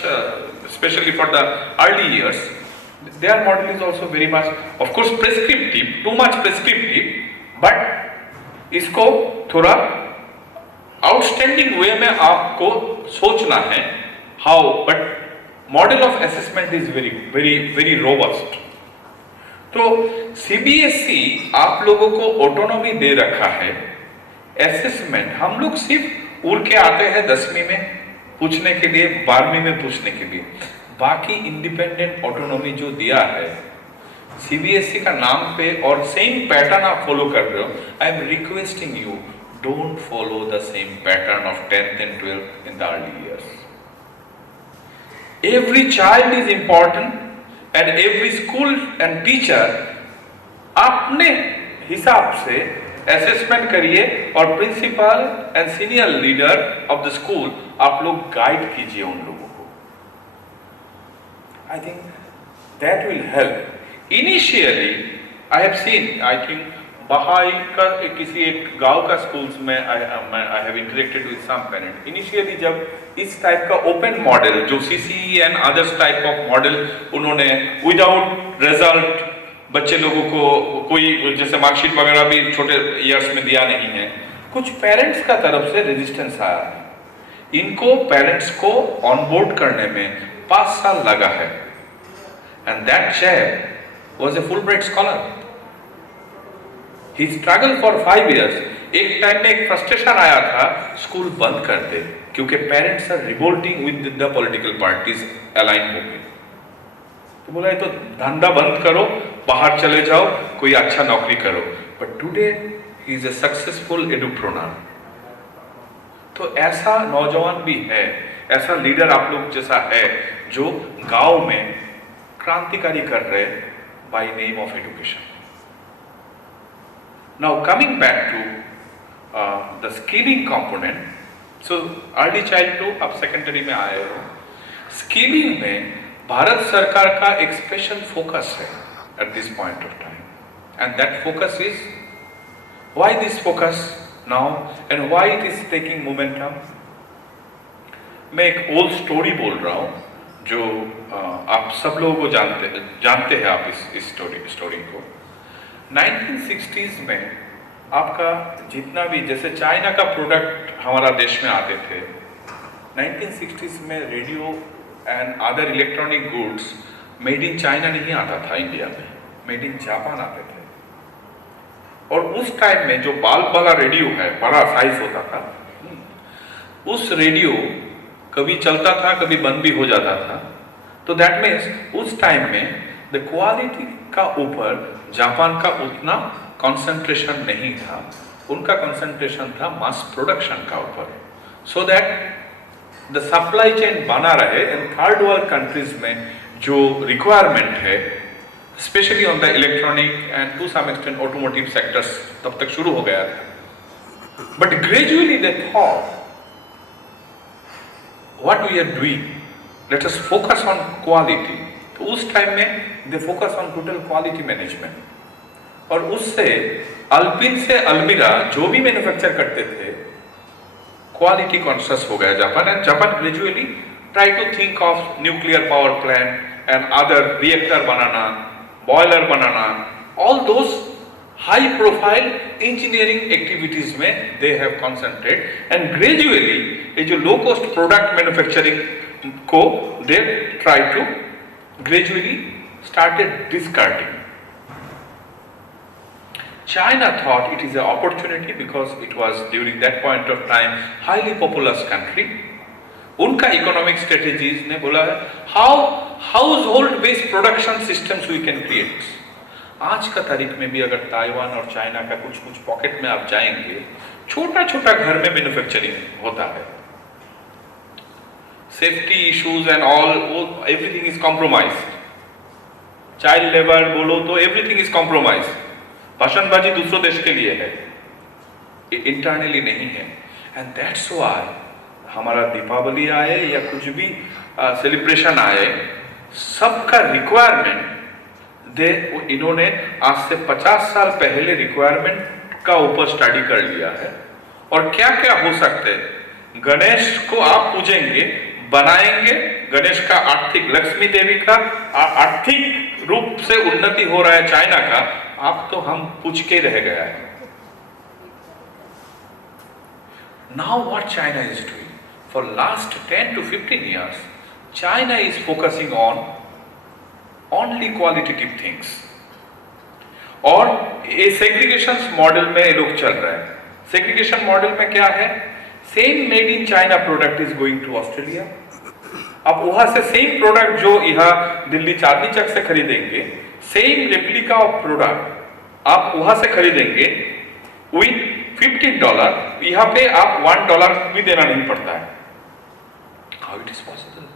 especially for the early years, their model is also very much of course prescriptive, too much prescriptive, but इसको थोड़ा outstanding way में आपको सोचना है how, but model of assessment is very robust। तो सीबीएसई आप लोगों को ऑटोनॉमी दे रखा है, असेसमेंट हम लोग सिर्फ उड़ के आते हैं 10वीं में पूछने के लिए, 12वीं में पूछने के लिए, बाकी इंडिपेंडेंट ऑटोनॉमी जो दिया है सीबीएसई का नाम पे और सेम पैटर्न आप फॉलो कर रहे हो, I am requesting you don't follow the same pattern of 10th and 12th in the early years. Every child is important and every school and teacher अपने हिसाब से असेसमेंट करिए और principal and senior leader of the school आप लोग गाइड कीजिए उन लोगों को। I think that will help. Initially I have seen, I think बहाई का किसी एक गांव का स्कूल्स में I have interacted with some parent. Initially जब इस टाइप का ओपन मॉडल जो CC and others type of model उन्होंने विदाउट रिजल्ट बच्चे लोगों को कोई जैसे मार्कशीट वगैरह भी छोटे ईयर्स में दिया नहीं है, कुछ पेरेंट्स का तरफ से रेजिस्टेंस आया है। इनको पेरेंट्स को ऑनबोर्ड करने में 5 साल लगा है, and that child was a Fulbright scholar. He struggle for 5 years. एक टाइम में एक फ्रस्ट्रेशन आया था स्कूल बंद कर दे, क्योंकि parents are revolting with the political parties align होकर। तो बोला ये तो धंधा बंद करो, बाहर चले जाओ, कोई अच्छा नौकरी करो। But today he is a successful edupreneur. तो ऐसा नौजवान भी है, ऐसा लीडर आप लोग जैसा है जो गांव में क्रांतिकारी कर रहे by name of education. Now coming back to the skilling component. So early child to अब सेकेंडरी में आए हो। स्किलिंग में भारत सरकार का एक स्पेशल फोकस है at this point of time, and that focus is, why this focus now and why it is taking momentum? मैं एक ओल्ड स्टोरी बोल रहा हूँ जो आप सब लोगों को जानते हैं आप इस स्टोरी को। 1960s में आपका जितना भी, जैसे चाइना का प्रोडक्ट हमारा देश में आते थे 1960s में, radio and other electronic goods made in China नहीं आता था इंडिया में, मेड इन जापान आते थे। और उस टाइम में जो बल्ब वाला रेडियो है, बड़ा साइज होता था, उस रेडियो कभी चलता था कभी बंद भी हो जाता था। तो दैट मीन्स उस टाइम में द क्वालिटी का ऊपर जापान का उतना कंसंट्रेशन नहीं था, उनका कंसंट्रेशन था मास प्रोडक्शन का ऊपर, so that the supply chain बना रहे। एंड थर्ड वर्ल्ड कंट्रीज में जो रिक्वायरमेंट है, specially on the electronic and to some extent automotive sectors, तब तक शुरू हो गया था। But gradually they thought what we are doing, let us focus on quality। तो उस टाइम में they focus on total quality management, और उससे अल्पिन से अलमीरा जो भी मैन्युफैक्चर करते थे क्वालिटी कॉन्शियस हो गया Japan. And Japan gradually try to think of nuclear power plant and other reactor बनाना, बॉयलर बनाना, all those high profile engineering activities में they have concentrate. And gradually ये जो लो कॉस्ट प्रोडक्ट मैन्युफैक्चरिंग को they try to gradually started discarding. China thought it is an opportunity because it was during that point of time highly populous country। उनका इकोनॉमिक स्ट्रेटेजीज ने बोला है how household based production systems we can create. आज का तारीख में भी अगर ताइवान और चाइना का कुछ कुछ पॉकेट में आप जाएंगे, छोटा छोटा घर में मैन्युफैक्चरिंग होता है, safety issues and all, everything is compromised. Child labour बोलो तो एवरीथिंग इज कॉम्प्रोमाइज्ड। भाषणबाजी दूसरों देश के लिए है, इंटरनली नहीं है। एंड दैट्स व्हाई हमारा दीपावली आए या कुछ भी सेलिब्रेशन आए, सबका रिक्वायरमेंट इन्होंने आज से 50 साल पहले रिक्वायरमेंट का ऊपर स्टडी कर लिया है। और क्या क्या हो सकते हैं, गणेश को आप पूजेंगे, बनाएंगे, गणेश का आर्थिक, लक्ष्मी देवी का आर्थिक रूप से उन्नति हो रहा है चाइना का, आप तो हम पूछ के रह गया है। Now what China is doing for last 10 to 15 years, China is focusing on only qualitative things. और ये सेग्रीगेशन मॉडल में ये लोग चल रहे हैं। सेग्रीगेशन मॉडल में क्या है, same made in China product is going to Australia. अब वहां से सेम प्रोडक्ट जो यहाँ दिल्ली चांदनी चौक से खरीदेंगे, सेम रेप्लिका ऑफ प्रोडक्ट आप वहां से खरीदेंगे विथ $15, यहाँ पे आप $1 भी देना नहीं पड़ता है। How it is possible?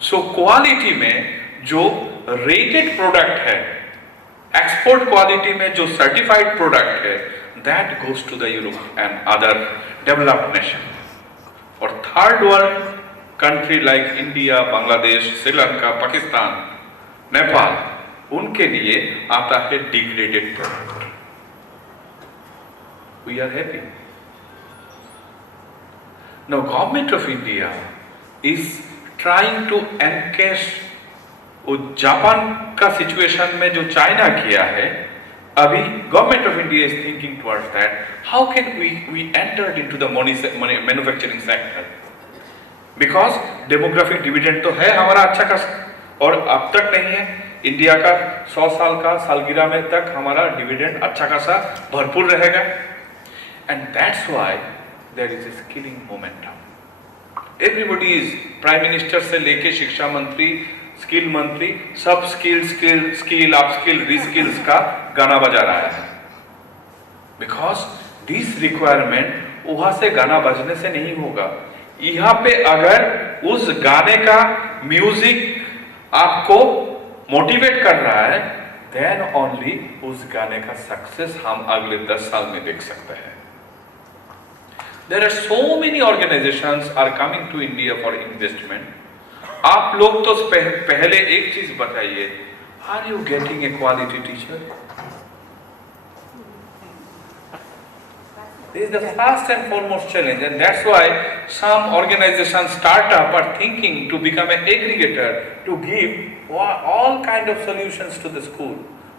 So quality में जो रेटेड प्रोडक्ट है, एक्सपोर्ट क्वालिटी में जो सर्टिफाइड प्रोडक्ट है, that goes to the Europe and other developed nation. और third world country like India, Bangladesh, Sri Lanka, Pakistan, Nepal, उनके लिए आता है degraded product. We are happy. Now government of India is trying to encash Japan का सिचुएशन में जो चाइना किया है। अभी government of India is thinking towards that how can we enter into the manufacturing sector, because demographic dividend तो है हमारा अच्छा खासा, और अब तक नहीं है। इंडिया का 100 साल का सालगिरह में तक हमारा डिविडेंड अच्छा खासा भरपूर रहेगा। And that's why there is a skilling momentum. Everybody is, prime minister से लेके शिक्षा मंत्री, स्किल मंत्री, सब स्किल अपस्किल रिस्किल्स का गाना बजा रहा है। बिकॉज दिस रिक्वायरमेंट वहां से गाना बजने से नहीं होगा। यहाँ पे अगर उस गाने का म्यूजिक आपको मोटिवेट कर रहा है, देन ओनली उस गाने का सक्सेस हम अगले 10 साल में देख सकते हैं। There are so many organizations are coming to India for investment. आप लोग तो पहले एक चीज बताइए, are you getting a quality teacher? This is the first and foremost challenge, and that's why some organizations, startup are thinking to become an aggregator to give all kind of solutions to the school.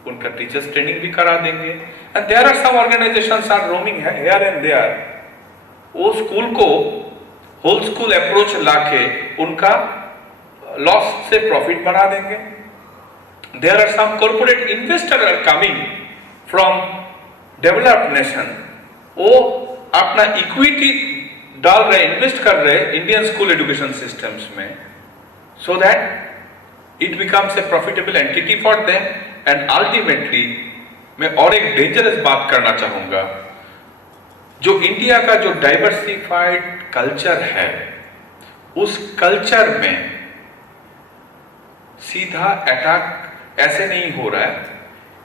उनका टीचर्स ट्रेनिंग भी करा देंगे। And there are some organisations are roaming here and there, वो स्कूल को होल स्कूल अप्रोच लाके उनका लॉस से प्रॉफिट बना देंगे। There are some corporate investor are coming from developed nation, वो अपना इक्विटी डाल रहे, इन्वेस्ट कर रहे इंडियन स्कूल एजुकेशन सिस्टम्स में, so that it becomes a profitable entity for them. And ultimately मैं और एक डेंजरस बात करना चाहूंगा, जो इंडिया का जो डाइवर्सिफाइड कल्चर है, उस कल्चर में सीधा अटैक ऐसे नहीं हो रहा है,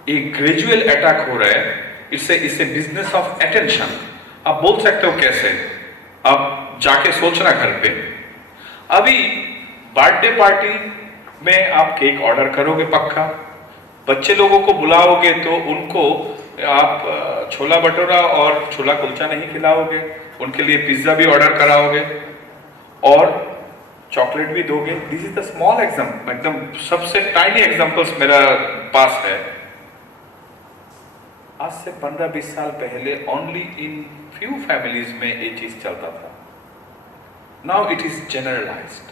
एक ग्रेजुअल अटैक हो रहा है। इससे बिजनेस ऑफ अटेंशन। आप बोल सकते हो कैसे, अब जाके सोचना घर पे, अभी बर्थडे पार्टी में आप केक ऑर्डर करोगे पक्का, बच्चे लोगों को बुलाओगे तो उनको आप छोला भटूरा और छोला कुलचा नहीं खिलाओगे, उनके लिए पिज्जा भी ऑर्डर कराओगे और चॉकलेट भी दोगे। This is the small example, एकदम सबसे टाइनी एग्जाम्पल्स मेरा पास है। आज से 15-20 साल पहले ओनली इन फ्यू फैमिलीज में ये चीज चलता था। Now it is generalised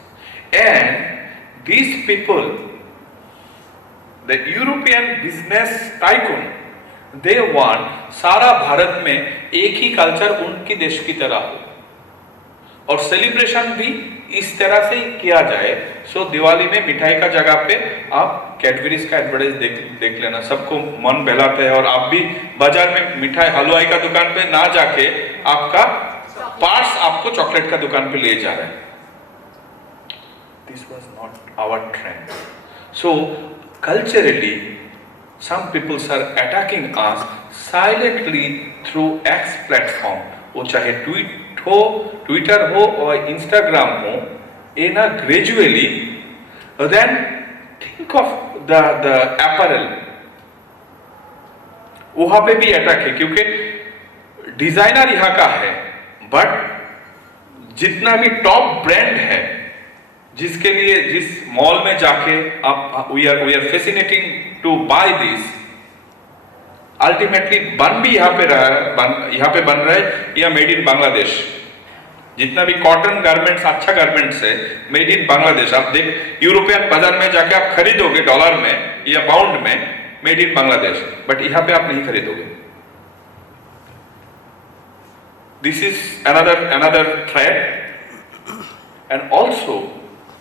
and these people, the European business tycoon, they want सारा भारत में एक ही कल्चर उनकी देश की तरह हो और सेलिब्रेशन भी इस तरह से ही किया जाए। सो दिवाली में मिठाई का जगह पे आप कैडबरीज का एडवर्टाइज देख लेना, सबको मन बहलाते हैं। और आप भी बाजार में मिठाई हलवाई का दुकान पे ना जाके आपका पार्ट्स आपको चॉकलेट का दुकान पे ले जा रहे हैं। This was not our trend. So culturally some peoples are attacking us silently through X platform, वो चाहे ट्विटर हो और इंस्टाग्राम हो, ये ना gradually then think of the apparel, वहां पे भी अटैक है क्योंकि डिजाइनर यहाँ का है, बट जितना भी टॉप ब्रांड है जिसके लिए जिस मॉल में जाके आप we are fascinating to buy this, ultimately बन भी यहाँ पे रहा है, यहाँ पे बन रहा है या मेड इन बांग्लादेश। जितना भी कॉटन गारमेंट्स, अच्छा गारमेंट्स है, मेड इन बांग्लादेश। आप देख यूरोपियन बाजार में जाके आप खरीदोगे डॉलर में या पाउंड में, मेड इन बांग्लादेश, बट यहाँ पे आप नहीं खरीदोगे। This is another threat. And also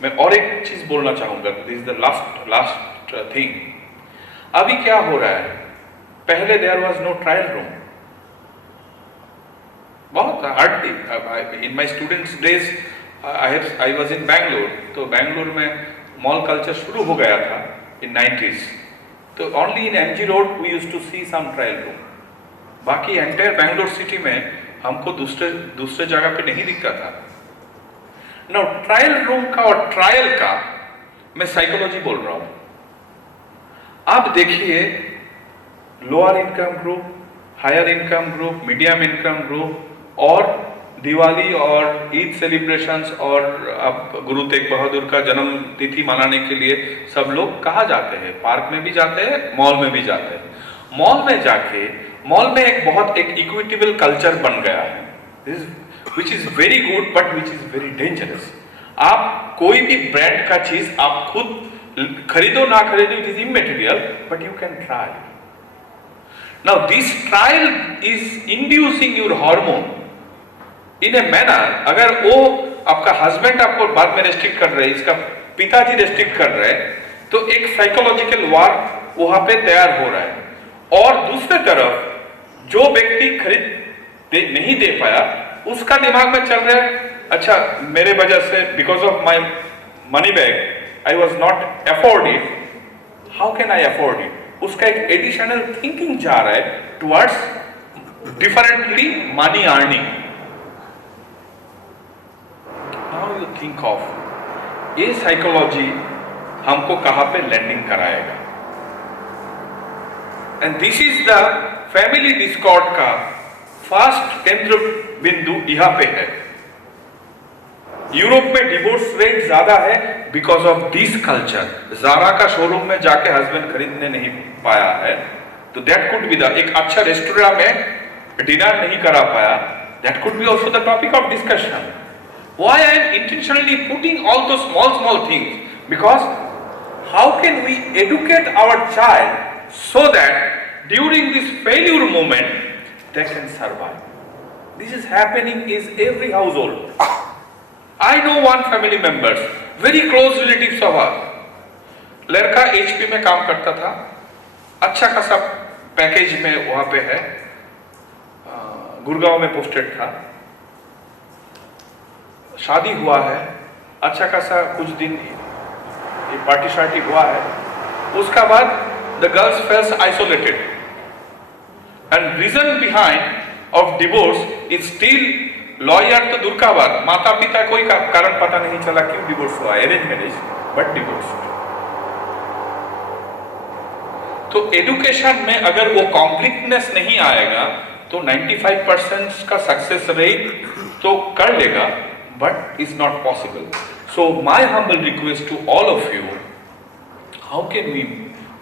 मैं और एक चीज बोलना चाहूंगा, this is the last thing. अभी क्या हो रहा है, पहले there was no trial room, बहुत hardly. In my students days I was in Bangalore, तो बैंगलोर में मॉल कल्चर शुरू हो गया था इन 90s, तो only in MG road we used to see some trial room. बाकी एंटायर बैंगलोर सिटी में हमको दूसरे जगह पे नहीं दिखता था। नो ट्रायल रूम का और ट्रायल का मैं साइकोलॉजी बोल रहा हूं। आप देखिए lower income group, higher income group, medium income group और दिवाली और ईद सेलिब्रेशंस और अब गुरु तेग बहादुर का जन्म तिथि मनाने के लिए सब लोग कहाँ जाते हैं? पार्क में भी जाते हैं, मॉल में भी जाते हैं। मॉल में जाके मॉल में एक इक्विटेबल कल्चर बन गया है, which is very good but which is very dangerous। आप कोई भी ब्रांड का चीज आप खुद खरीदो ना खरीदो, it is immaterial, but you can try. Now this trial is inducing your hormone in a manner. अगर वो आपका हस्बैंड आपको बाद में रेस्ट्रिक्ट कर रहे हैं, इसका पिताजी रेस्ट्रिक्ट कर रहे हैं, तो एक साइकोलॉजिकल वार वहां पे तैयार हो रहा है। और दूसरे तरफ जो व्यक्ति नहीं दे पाया, उसका दिमाग में चल रहा है, अच्छा मेरे वजह से because of my money bag I was not afford it, how can I afford it? उसका एक एडिशनल थिंकिंग जा रहा है towards differently money earning. Now you think of ये साइकोलॉजी हमको कहां पे लैंडिंग कराएगा? And this is the family Discord का फर्स्ट केंद्र बिंदु यहां पे है। यूरोप में डिवोर्स रेट ज्यादा है because of this culture. Zara का शोरूम में जाके हस्बैंड खरीदने नहीं पाया है, तो दैट कुड बी द, एक अच्छा रेस्टोरेंट में डिनर नहीं करा पाया, that could be also the topic of discussion. Why I am intentionally putting all those small things, because how can we educate our child so that during this failure moment they can survive. This is happening in every household. I know one family members, very close relatives of us. लड़का HP में काम करता था, अच्छा खासा पैकेज में वहां पे है, गुड़गांव में पोस्टेड था, शादी हुआ है, अच्छा खासा कुछ दिन ये पार्टी शार्टी हुआ है, उसका बाद the girls felt isolated and reason behind of divorce is still lawyer तो दूर का बात, माता पिता कोई कारण पता नहीं चला क्यों डिवोर्स हुआ, अरेंज मैरिज बट डिवोर्स। तो एजुकेशन में अगर वो कॉम्प्लीटनेस नहीं आएगा तो 95% का सक्सेस रेट तो कर लेगा, but is not possible. So my humble request to all of you, how can we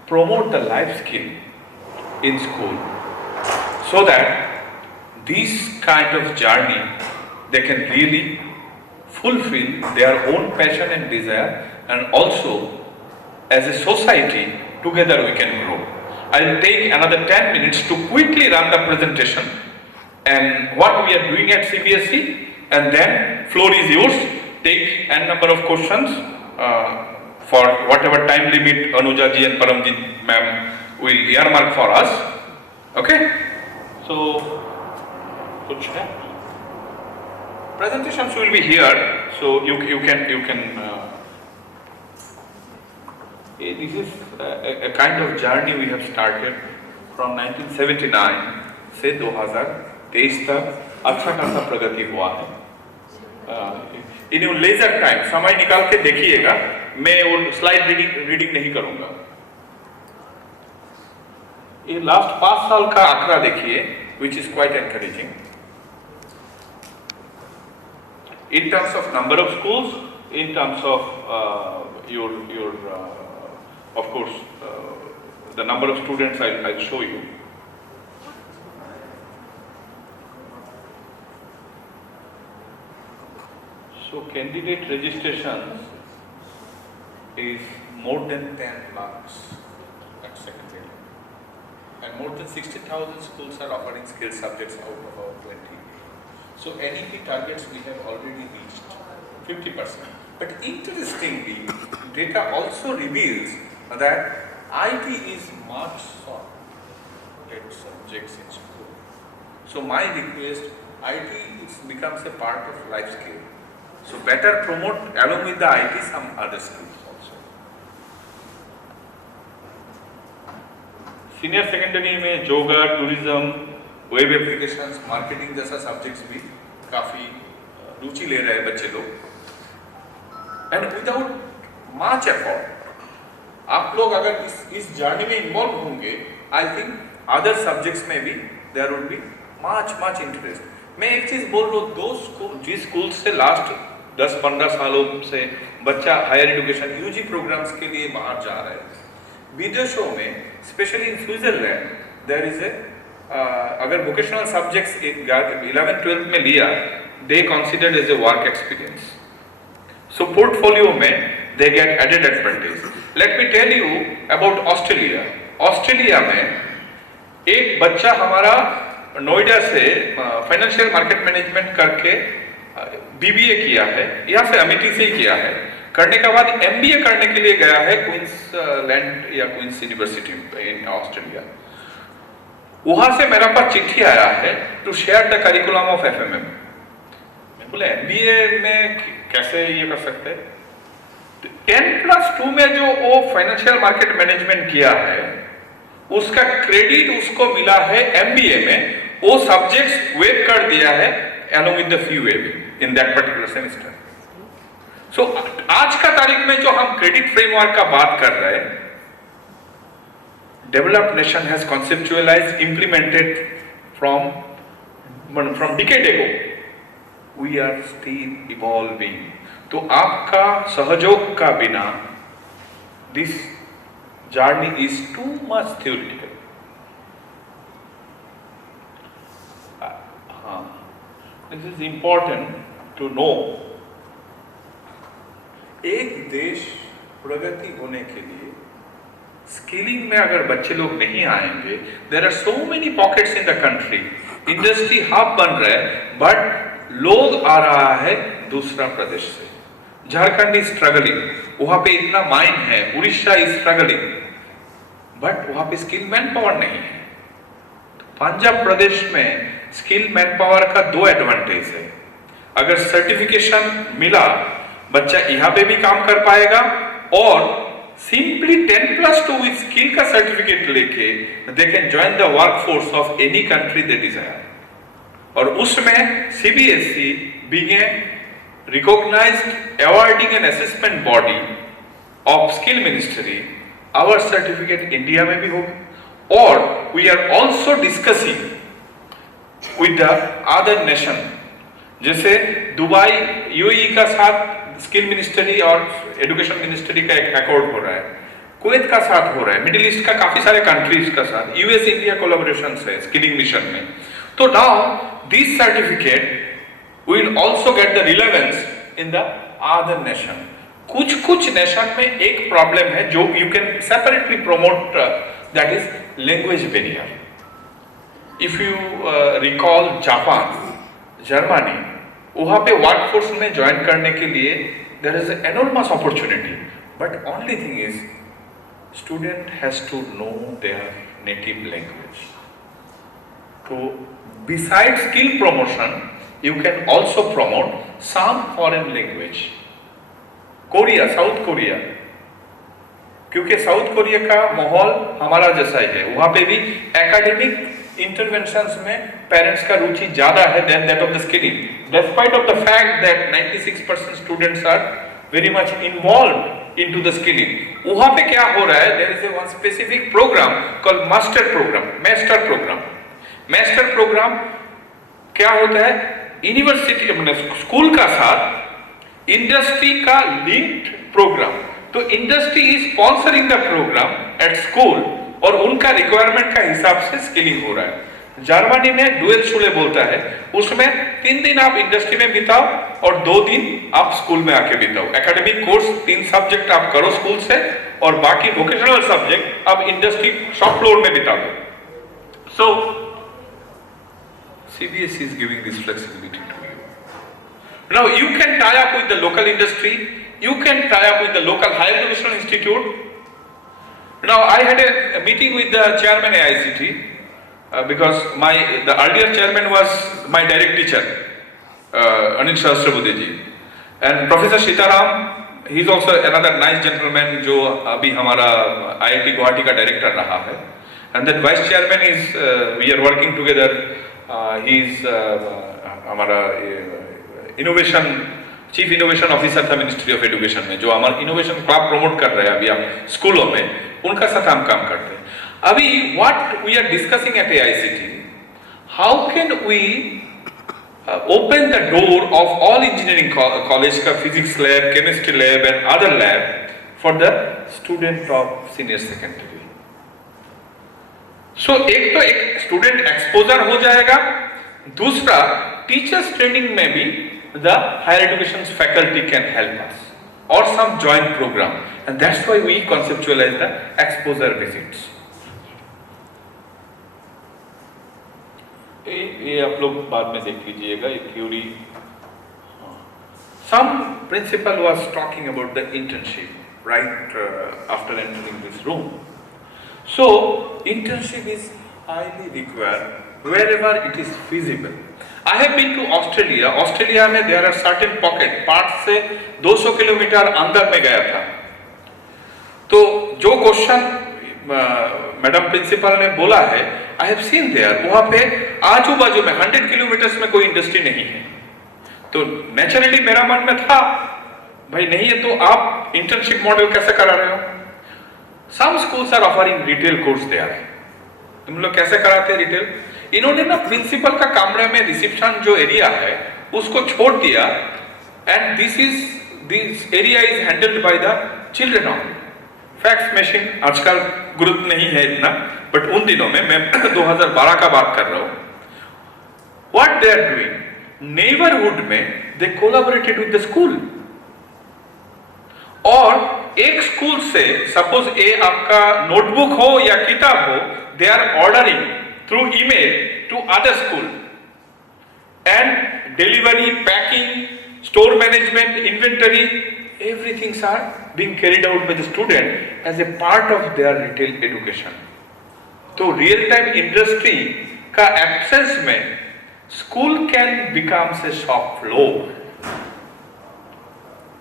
promote the life skill in school so that this kind of journey they can really fulfill their own passion and desire, and also as a society together we can grow. I'll take another 10 minutes to quickly run the presentation and what we are doing at CBSE, and then floor is yours. Take n number of questions for whatever time limit Anuja ji and Paramjit ma'am will earmark for us. Okay, so कुछ है, presentations will be here, so you can this is a kind of journey we have started from 1979 से 2023 तक अच्छा खासा प्रगति हुआ है। इन लेजर टाइम समय निकाल के देखिएगा, मैं वो स्लाइड रीडिंग नहीं करूंगा। ये लास्ट 5 साल का आंकड़ा देखिए, which is quite encouraging. In terms of number of schools, in terms of of course, the number of students I'll show you. So candidate registrations is more than 10 lakhs at secondary, and more than 60,000 schools are offering skill subjects out of our 20. So NEP targets we have already reached 50%. But interestingly, data also reveals that IT is much sought at subjects in school. So my request, IT becomes a part of life skill. So better promote along with the IT some other skills also. Senior secondary में yoga, tourism, web applications, marketing जैसा सब्जेक्ट्स भी काफी रुचि ले रहे हैं बच्चे लोग, एंड विदाउट मच एफर्ट। आप लोग अगर इस जर्नी में इन्वॉल्व होंगे, आई थिंक अदर सब्जेक्ट्स में भी there would be much interest. मैं एक चीज बोल रहा हूँ, दो स्कूल जिस स्कूल से लास्ट 10-15 सालों से बच्चा हायर एजुकेशन यूजी प्रोग्राम्स के लिए बाहर जा रहे हैं, विदेशों में specially in Switzerland there is a अगर वोकेशनल सब्जेक्ट्स 11-12 में लिया, they considered as a work experience. So portfolio में they get added advantage. Let me tell you about Australia. Australia में एक बच्चा हमारा नोएडा से फाइनेंशियल मार्केट मैनेजमेंट करके BBA किया है, यहाँ से अमेठी से ही किया है, करने के बाद MBA करने के लिए गया है क्वींसलैंड या क्वींस यूनिवर्सिटी इन ऑस्ट्रेलिया। वहां से मेरा पास चिट्ठी आया है to share the curriculum of FMM। मैं बोले MBA में कैसे ये कर सकते हैं? 10+2 में जो वो फाइनेंशियल मार्केट मैनेजमेंट किया है, उसका क्रेडिट उसको मिला है MBA में, वो सब्जेक्ट्स वेब कर दिया है along with the fee waiving in that particular semester. So आज का तारीख में जो हम क्रेडिट फ्रेमवर्क का बात कर रहे हैं, developed nation has conceptualized, implemented from decade ago. We are still evolving. तो आपका सहयोग का बिना this journey is too much theoretical. हाँ, this is important to know. एक देश प्रगति होने के लिए स्किलिंग में अगर बच्चे लोग नहीं आएंगे, there are so many pockets in the country, industry hub बन रहा है, बट लोग आ रहा है दूसरा प्रदेश से। झारखंड इज स्ट्रगलिंग, वहां पे इतना माइन है, उड़ीसा इज स्ट्रगलिंग, बट वहां पे स्किल मैन पावर नहीं है। तो पंजाब प्रदेश में स्किल मैन पावर का दो एडवांटेज है। अगर सर्टिफिकेशन मिला, बच्चा यहाँ पे भी काम कर पाएगा, और सिंपली 10+2 विद स्किल का सर्टिफिकेट लेके they can join the workforce of any country they desire. और उसमें CBSE being a recognised awarding and assessment body of skill ministry, our certificate India में भी होगा। और we are also discussing with the other nation, जैसे दुबई यूएई का साथ स्किल मिनिस्ट्री और एजुकेशन मिनिस्ट्री का एक अकॉर्ड हो रहा है, कुवैत का साथ हो रहा है, मिडिल ईस्ट का काफी सारे कंट्रीज का साथ, यूएस इंडिया कोलैबोरेशन है स्किलिंग मिशन में। तो now this certificate will also get the relevance in the other nation. कुछ नेशन में एक प्रॉब्लम है जो you can separately promote, that is language barrier. If you recall Japan, Germany, वहां पे वर्कफोर्स में ज्वाइन करने के लिए there is enormous opportunity, but only thing is student has to know their native language. तो beside skill promotion you can also promote some foreign language. Korea, South Korea, क्योंकि साउथ कोरिया का माहौल हमारा जैसा ही है, वहां पे भी एकेडमिक इंटरवेंशंस में पेरेंट्स का रुचि ज्यादा है then that of the skilling, despite of the fact that 96% students are very much involved into the skilling. वहां पे क्या हो रहा है, there is a one specific programme called master programme, master programme. Master programme क्या होता है, यूनिवर्सिटी मतलब स्कूल का साथ इंडस्ट्री का लिंक्ड प्रोग्राम। तो industry is sponsoring the programme at school, और उनका रिक्वायरमेंट का हिसाब से स्किलिंग हो रहा है। जर्मनी में डुअल शूले बोलता है, उसमें 3 दिन आप इंडस्ट्री में बिताओ और 2 दिन आप स्कूल में आके बिताओ। एकेडमिक कोर्स 3 सब्जेक्ट आप करो स्कूल से, और बाकी वोकेशनल सब्जेक्ट आप इंडस्ट्री शॉप फ्लोर में बिता दो। सो CBSE is giving this flexibility to you. Now you can tie up with the local industry, you can tie up with the local higher education institute. Now I had a meeting with the chairman AICT, because the earlier chairman was my direct teacher, Anil Sahasrabudhe ji, and Professor Sitaram, he is also another nice gentleman जो अभी हमारा IIT गुवाहाटी का डायरेक्टर रहा है, and then vice chairman is we are working together, he is हमारा इनोवेशन चीफ इनोवेशन ऑफिसर था मिनिस्ट्री ऑफ एजुकेशन में, जो हमारा इनोवेशन क्लब प्रमोट कर रहे हैं अभी आप स्कूलों में, उनका साथ हम काम करते हैं। अभी what we are discussing at AICT, how can we open the door of all engineering college का physics lab, chemistry lab and other lab for the student of senior secondary. So एक तो एक स्टूडेंट एक्सपोजर हो जाएगा, दूसरा टीचर्स ट्रेनिंग में भी the higher education faculty can help us, or some joint program, and that's why we conceptualize the exposure visits. ये आप लोग बाद में देख लीजिएगा, ये theory. Some principal was talking about the internship right after entering this room. So internship is highly required wherever it is feasible. I have been to Australia. Australia में there are certain pocket part से 200 किलोमीटर अंदर में गया था। तो जो क्वेश्चन मैडम प्रिंसिपल ने बोला है, I have seen there, वहां पे आजू बाजू में 100 किलोमीटर में कोई इंडस्ट्री नहीं है। तो नेचुरली मेरा मन में था, भाई नहीं है तो आप इंटर्नशिप मॉडल कैसे करा रहे हो? Some schools are offering retail course there. तुम लोग कैसे कराते हैं रिटेल? इन्होंने ना प्रिंसिपल का कमरे में रिसेप्शन जो एरिया है उसको छोड़ दिया, and this is this area is handled by the children only. Fax machine आजकल ग्रुप नहीं है इतना, बट उन दिनों में मैं 2012 का बात कर रहा हूं. What they are doing neighbourhood में, they collaborated with the school. और एक स्कूल से सपोज ए आपका नोटबुक हो या किताब हो, they are ordering through email to other school, and delivery, packing, store management, inventory, everything are being carried out by the student as a part of their retail education. तो रियल टाइम इंडस्ट्री का एब्सेंस में school can becomes a shop floor.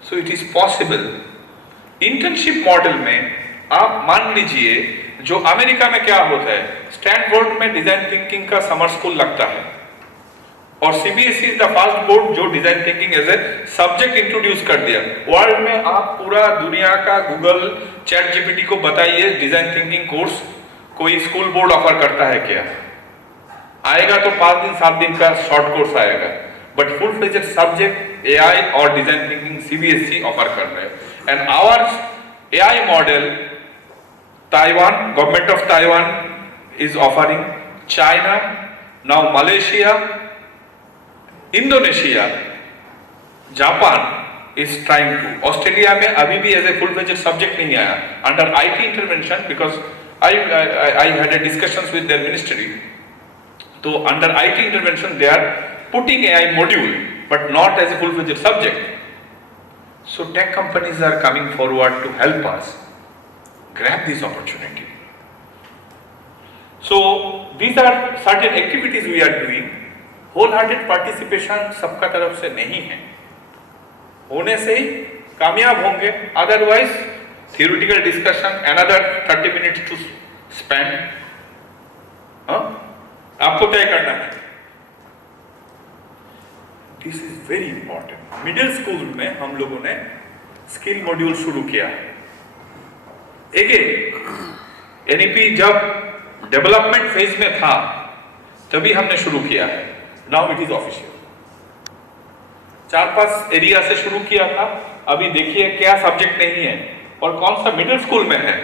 So it is possible. Internship model में आप मान लीजिए, जो अमेरिका में क्या होता है, स्टैनफोर्ड में डिजाइन थिंकिंग का समर स्कूल लगता है, और CBSE is the first board जो design thinking as a subject introduce कर दिया. वर्ल्ड में आप पूरा दुनिया का गूगल, चैट जीपीटी को बताइए डिजाइन थिंकिंग कोर्स कोई स्कूल बोर्ड ऑफर करता है क्या? आएगा तो 5 दिन 7 दिन का शॉर्ट कोर्स आएगा, but full fledged subject AI और डिजाइन थिंकिंग सीबीएसई ऑफर कर रहे हैं. And our AI model Taiwan, government of Taiwan is offering, China, now Malaysia, Indonesia, Japan is trying to. Australia में अभी भी as a full fledged subject नहीं आया under IT intervention, because I had a discussions with their ministry. तो under IT intervention they are putting AI module but not as a full fledged subject. So tech companies are coming forward to help us grab this opportunity. So these are certain activities we are doing. Whole-hearted participation सबका तरफ से नहीं है, होने से ही कामयाब होंगे. Otherwise theoretical discussion another 30 minutes to spend. आपको तय करना है. This is very important. Middle school में हम लोगों ने स्किल मॉड्यूल शुरू किया है. एनईपी जब डेवलपमेंट फेज में था तभी हमने शुरू किया है. Now it is official. 4-5 area से शुरू किया था. अभी देखिए क्या सब्जेक्ट नहीं है और कौन सा मिडिल स्कूल में है.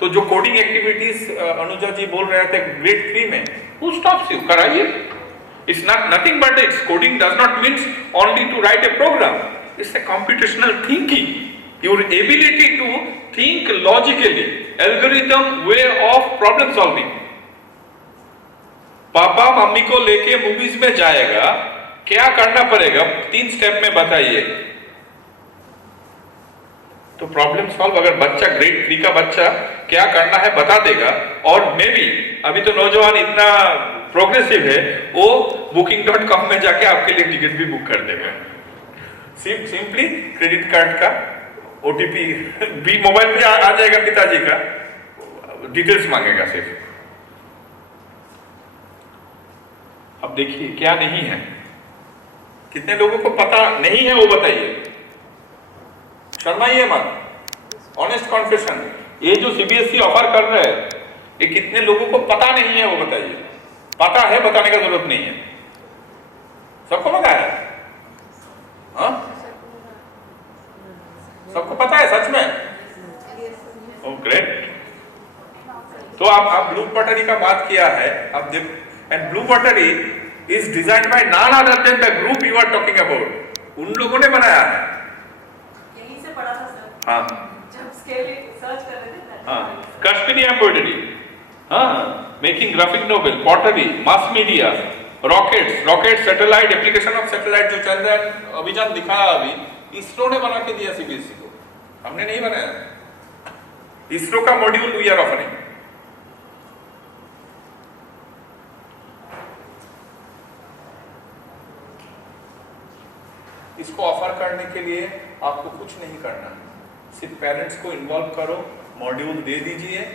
तो जो कोडिंग एक्टिविटीज अनुजा जी बोल रहे थे ग्रेड 3 में, हु स्टॉप्स यू, कराइए. It's not nothing but it's coding does not means only to write a program. It's a computational thinking, your ability to think logically, algorithm way of problem solving. पापा मम्मी को लेके मूवीज में जाएगा, क्या करना पड़ेगा 3 स्टेप में बताइए. तो प्रॉब्लम सॉल्व. अगर बच्चा ग्रेड 3 का बच्चा क्या करना है बता देगा, और मे बी अभी तो नौजवान इतना प्रोग्रेसिव है, वो booking.com में जाके आपके लिए टिकट भी बुक कर देगा. सिंपली क्रेडिट कार्ड का ओटीपी भी मोबाइल पे आ जाएगा, पिताजी का डिटेल्स मांगेगा सिर्फ. अब देखिए क्या नहीं है, कितने लोगों को पता नहीं है वो बताइए. शर्माइए मत, ऑनेस्ट कॉन्फेशन. ये जो सीबीएसई ऑफर कर रहे हैं, ये कितने लोगों को पता नहीं है वो बताइए. पता है, बताने का जरूरत नहीं है. सबको पता है. हाँ, सबको पता है सच में. Oh great. तो आप ब्लू पटरी का बात किया है. अब देख, and blueprint is designed by none other than the group you are talking about. उन लोगों ने बनाया है. यहीं से पढ़ा था सर. हाँ, जब स्केल सर्च कर रहे थे. हाँ, कश्मीरी एम्ब्रॉयडरी, हाँ, making graphic novel, pottery, mass media, rocket, satellite, application of satellite जो चल रहा है, अभियान दिखाया अभी, इसरो ने बना के दिया सीबीएसई को, हमने नहीं बनाया. इसरो का मॉड्यूल वी आर ऑफरिंग. इसको ऑफर करने के लिए आपको कुछ नहीं करना, सिर्फ पेरेंट्स को इन्वॉल्व करो, मॉड्यूल दे दीजिए,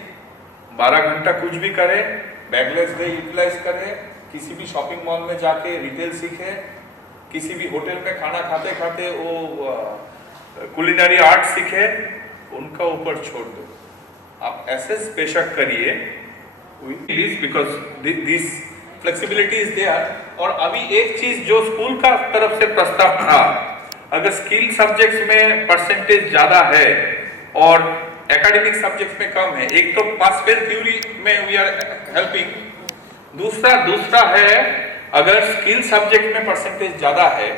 12 घंटा कुछ भी करे, बैगलेस डे यूटिलाइज करे, किसी भी शॉपिंग मॉल में जाके रिटेल सीखे, किसी भी होटल में खाना खाते खाते वो कुलिनरी आर्ट सीखे, उनका ऊपर छोड़ दो. आप एसेस बेशक करिए, because this flexibility is there. और अभी एक चीज जो स्कूल का तरफ से प्रस्ताव था, अगर स्किल सब्जेक्ट्स में परसेंटेज ज़्यादा है और एकेडमिक सब्जेक्ट्स में कम है, एक तो पास फेल थ्योरी में वी आर हेल्पिंग, दूसरा है अगर स्किल सब्जेक्ट में परसेंटेज ज़्यादा है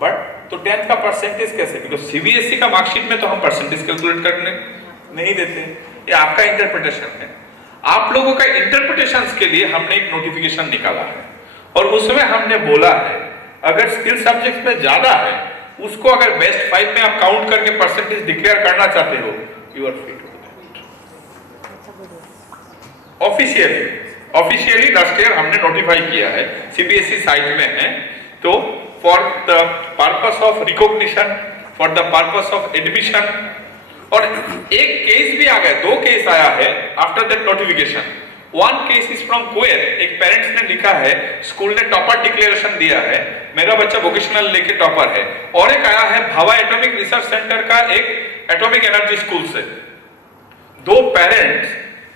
बट तो 10th का परसेंटेज कैसे, बिकॉज सीबीएसई का मार्कशीट में तो हम परसेंटेज कैलकुलेट करने नहीं देते, ये आपका इंटरप्रिटेशन है। आप लोगों का इंटरप्रिटेशन के लिए हमने एक नोटिफिकेशन निकाला है और उसमें हमने बोला है अगर स्किल सब्जेक्ट में ज्यादा है उसको अगर बेस्ट 5 में आप काउंट करके परसेंटेज डिक्लेयर करना चाहते हो, you are free to do that. Officially last year हमने नोटिफाई किया है, सीबीएसई साइट में है, तो for the purpose of recognition, for the purpose of admission, और एक केस भी आ गया, 2 केस आया है after that notification. One case is from कुएर, एक पेरेंट्स ने लिखा है स्कूल ने टॉपर डिक्लेरेशन दिया है, मेरा बच्चा वोकेशनल लेके टॉपर है, और एक आया है भाभा एटॉमिक रिसर्च सेंटर का एक एटॉमिक एनर्जी स्कूल से। 2 पेरेंट्स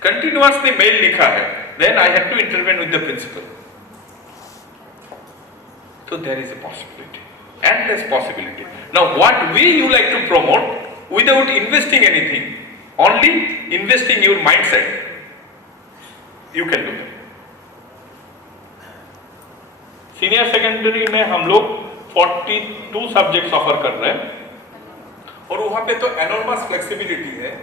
कंटिन्यूअसली मेल लिखा है, then I have to intervene with the principal. So there is a possibility, endless possibility. Now what you like to promote without investing anything, only investing your mindset, you can do that. Senior secondary में हम लोग 42 सब्जेक्ट्स ऑफर कर रहे हैं और वहां पे तो enormous flexibility है,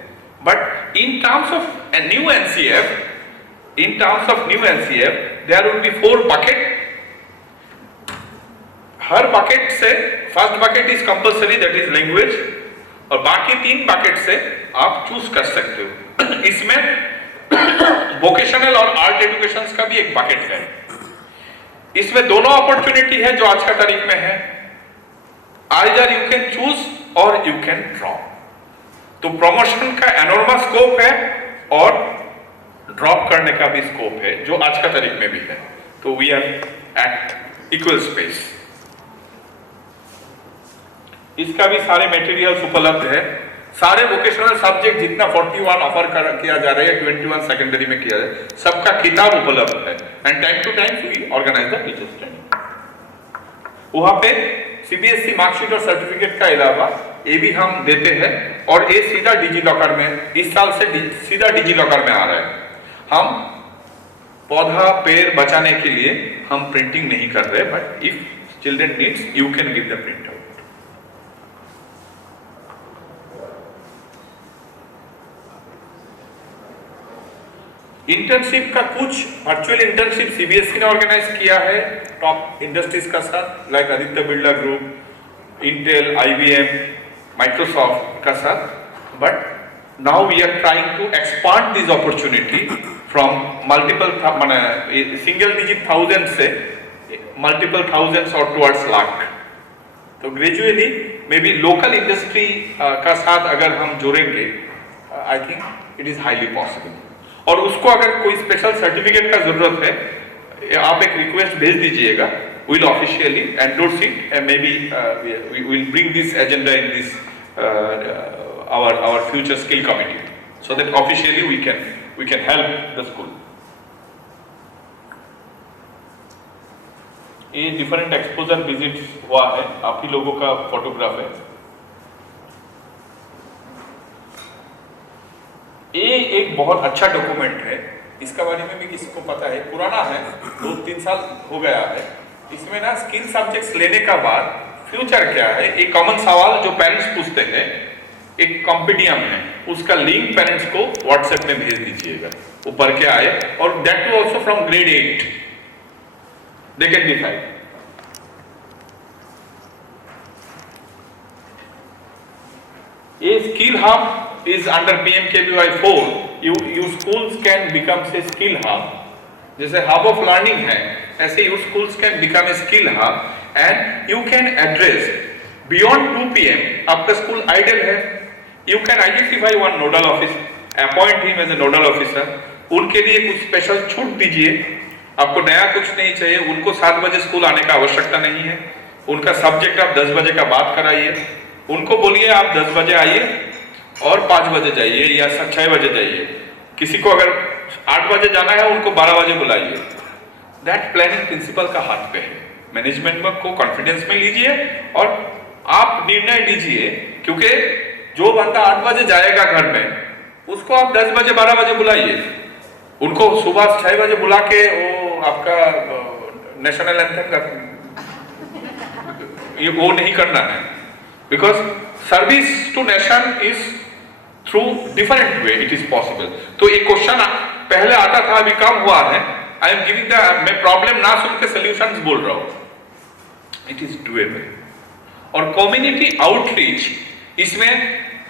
but in terms of a new NCF, there will be 4 buckets. हर बकेट से first bucket is compulsory, that is language, और बाकी 3 बकेट से आप चूज कर सकते हो। इसमें वोकेशनल और आर्ट एजुकेशन का भी एक बकेट है। इसमें दोनों अपॉर्चुनिटी है जो आज का तारीख में है, आइदर यू कैन चूज और यू कैन ड्रॉप। तो प्रमोशन का एनॉर्मस स्कोप है और ड्रॉप करने का भी स्कोप है जो आज का तारीख में भी है। तो we are at equal space. इसका भी सारे मटेरियल्स उपलब्ध है, सारे वोकेशनल सब्जेक्ट जितना 41 ऑफर किया जा रहा है, 21 सेकेंडरी में किया जाए, सबका किताब उपलब्ध है, and time to time we organise the teachers training. वहां पे सीबीएसई मार्कशीट और सर्टिफिकेट का अलावा ये भी हम देते हैं, और ये सीधा डिजी लॉकर में, इस साल से सीधा डिजी लॉकर में आ रहा है। हम पौधा पेड़ बचाने के लिए हम प्रिंटिंग नहीं कर रहे, but if children needs you can give the print out. Internship का कुछ वर्चुअल इंटर्नशिप सीबीएसई ने ऑर्गेनाइज किया है टॉप इंडस्ट्रीज का साथ, like Aditya Birla group, Intel, IBM, Microsoft का साथ, but now we are trying to expand this opportunity from multiple माने सिंगल डिजिट थाउजेंड से मल्टीपल थाउजेंड्स और टुवर्ड्स लाख। तो gradually may be local industry का साथ अगर हम जोड़ेंगे, I think it is highly possible. और उसको अगर कोई स्पेशल सर्टिफिकेट का जरूरत है, आप एक रिक्वेस्ट भेज दीजिएगा, we'll officially endorse it, and maybe we will bring this agenda in this our future skill committee, so that officially we can help the school. ये डिफरेंट एक्सपोजर विजिट्स हुआ है, आप ही लोगों का फोटोग्राफ है। ये एक बहुत अच्छा डॉक्यूमेंट है, इसका बारे में भी किसी को पता है, पुराना है, 2-3 साल हो गया है। इसमें ना स्किल सब्जेक्ट्स लेने का बाद फ्यूचर क्या है, एक कॉमन सवाल जो पेरेंट्स पूछते हैं, एक कॉम्पिटियम है, उसका लिंक पेरेंट्स को व्हाट्सएप में भेज दीजिएगा, ऊपर क्या आए, और that too also from grade 8 they can decide. ये skill hub is under PMKVY 4, you schools can become a skill hub, जैसे hub of learning है, ऐसे you schools can become a skill hub, and you can address beyond 2 PM, आपका स्कूल आइडल है, you can identify one nodal officer, appoint him as a nodal officer, उनके लिए कुछ स्पेशल छूट दीजिए, आपको नया कुछ नहीं चाहिए, उनको 7 बजे स्कूल आने का आवश्यकता नहीं है, उनका सब्जेक्ट आप 10 बजे का बात कराइए, उनको बोलिए आप 10 बजे आइए और 5 बजे जाइए या 6 बजे जाइए, किसी को अगर 8 बजे जाना है उनको 12 बजे बुलाइए। दैट प्लानिंग प्रिंसिपल का हाथ पे है, मैनेजमेंट को कॉन्फिडेंस में लीजिए और आप निर्णय लीजिए, क्योंकि जो बंदा 8 बजे जाएगा घर में उसको आप 10 बजे 12 बजे बुलाइए। उनको सुबह 6 बजे बुला के वो आपका नेशनल एंथम का ये वो नहीं करना है, because service to nation is through different way it is possible. तो एक क्वेश्चन पहले आता था, अभी कम हुआ है। आई एम गिविंग द, मैं प्रॉब्लम ना सुन के सोल्यूशंस बोल रहा हूं। It is doable. और कम्युनिटी आउटरीच, इसमें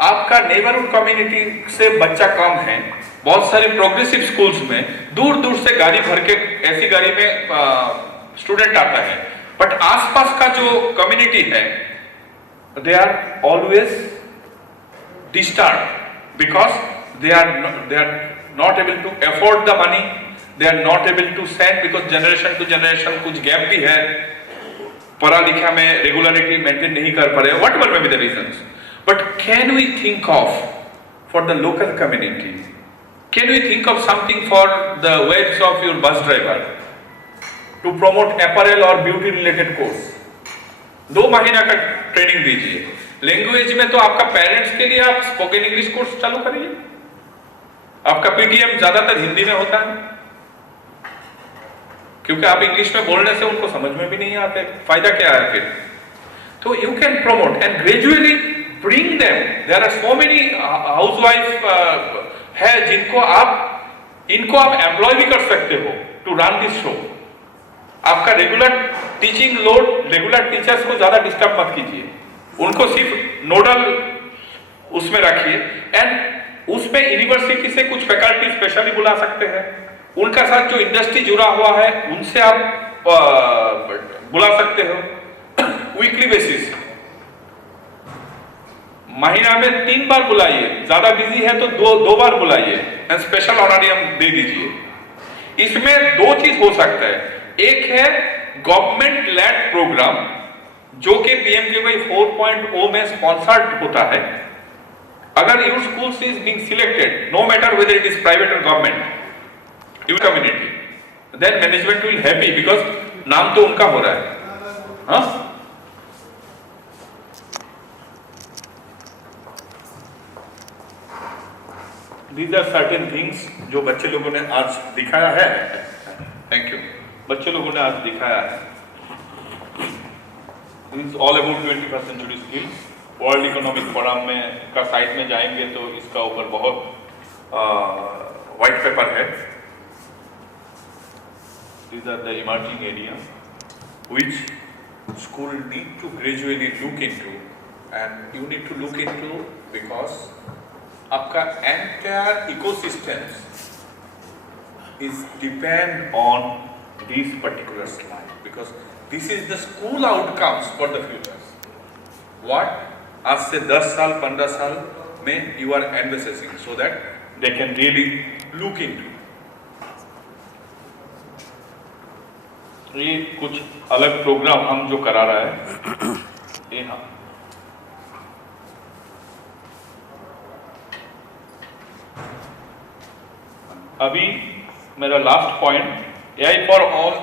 आपका नेबरहुड कम्युनिटी से बच्चा कम है। बहुत सारे प्रोग्रेसिव स्कूल्स में दूर दूर से गाड़ी भर के ऐसी गाड़ी में स्टूडेंट आता है, बट आसपास का जो कम्युनिटी है they are always disturb because they are not able to afford the money, they are not able to send because generation to generation कुछ गैप भी है, पढ़ा लिखा में रेगुलरिटी मेंटेन नहीं कर पा रहे, whatever may be the reasons. But can we think of for the local community? Can we think of something for the wives of your bus driver to promote apparel or beauty related course? 2 महीना का ट्रेनिंग दीजिए। लैंग्वेज में तो आपका पेरेंट्स के लिए आप स्पोकन इंग्लिश कोर्स चालू करिए। आपका पीटीएम ज्यादातर हिंदी में होता है, क्योंकि आप इंग्लिश में बोलने से उनको समझ में भी नहीं आते, फायदा क्या है फिर। तो you can promote and gradually bring them. There are so many housewife है जिनको इनको आप एम्प्लॉय भी कर सकते हो टू रन दिस शो। आपका regular teaching load, regular teachers को ज्यादा डिस्टर्ब मत कीजिए, उनको सिर्फ नोडल उसमें रखिए एंड उसमें यूनिवर्सिटी से कुछ फैकल्टी स्पेशली बुला सकते हैं। उनका साथ जो इंडस्ट्री जुड़ा हुआ है उनसे आप बुला सकते हो वीकली बेसिस। महीना में 3 बार बुलाइए, ज्यादा बिजी है तो 2 बार बुलाइए एंड स्पेशल ऑनरियम दे दीजिए। इसमें 2 चीज हो सकता है, एक है गवर्नमेंट लेड प्रोग्राम जो कि पीएमकेवाई 4.0 में स्पॉन्सर्ड होता है। अगर your school is being selected, no matter whether it is private और government, your community, then management will happy because नाम तो उनका हो रहा है। हाँ, दीज आर सर्टेन थिंग्स जो बच्चे लोगों ने आज दिखाया है। Thank you. बच्चे लोगों ने आज दिखाया है। It's all about 21st century skills. World economic forum में का साइट में जाएंगे तो इसका ऊपर बहुत व्हाइट पेपर है। These are the emerging areas which school need to gradually look into, and you need to look into because आपका entire ecosystem is depend on this particular slide because this is the school outcomes for the future. What आज से 10 साल 15 साल में you are envisaging so that they can really look into. ये कुछ अलग प्रोग्राम हम जो करा रहा है ये हाँ अभी मेरा last point AI for all.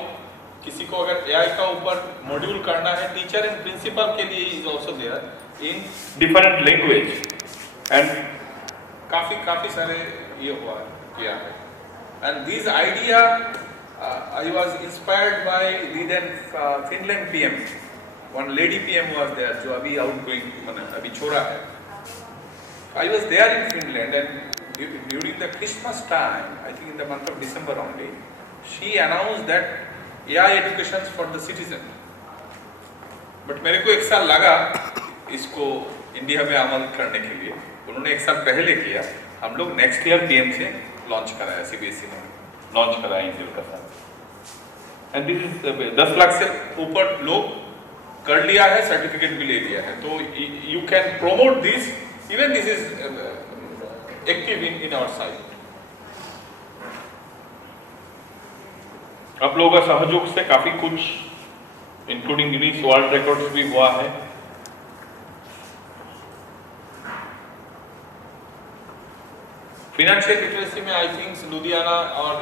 किसी को अगर एआई का ऊपर मॉड्यूल करना है, टीचर एंड प्रिंसिपल के लिए is also there in different language and काफी सारे ये हुआ किया है। And this idea I was inspired by the then Finland PM, one lady PM was there जो अभी आउटगोइंग माने अभी छोड़ा है। I was there in Finland and during the Christmas time, I think in the month of December only, she announced that AI education for the citizen. But मेरे को 1 साल लगा इसको इंडिया में अमल करने के लिए। उन्होंने 1 साल पहले किया, हम लोग नेक्स्ट ईयर पीएम से लॉन्च कराया, सीबीएसई ने लॉन्च कराया इंडिया का साथ। एंड दिस इज 10 लाख से ऊपर लोग कर लिया है, सर्टिफिकेट भी ले लिया है। तो you can promote this, even this is active in our side. आप लोगों का सहयोग से काफी कुछ इंक्लूडिंग गिनीज वर्ल्ड रिकॉर्ड्स भी हुआ है। फिनेंशियल लिटरेसी में आई थिंक लुधियाना और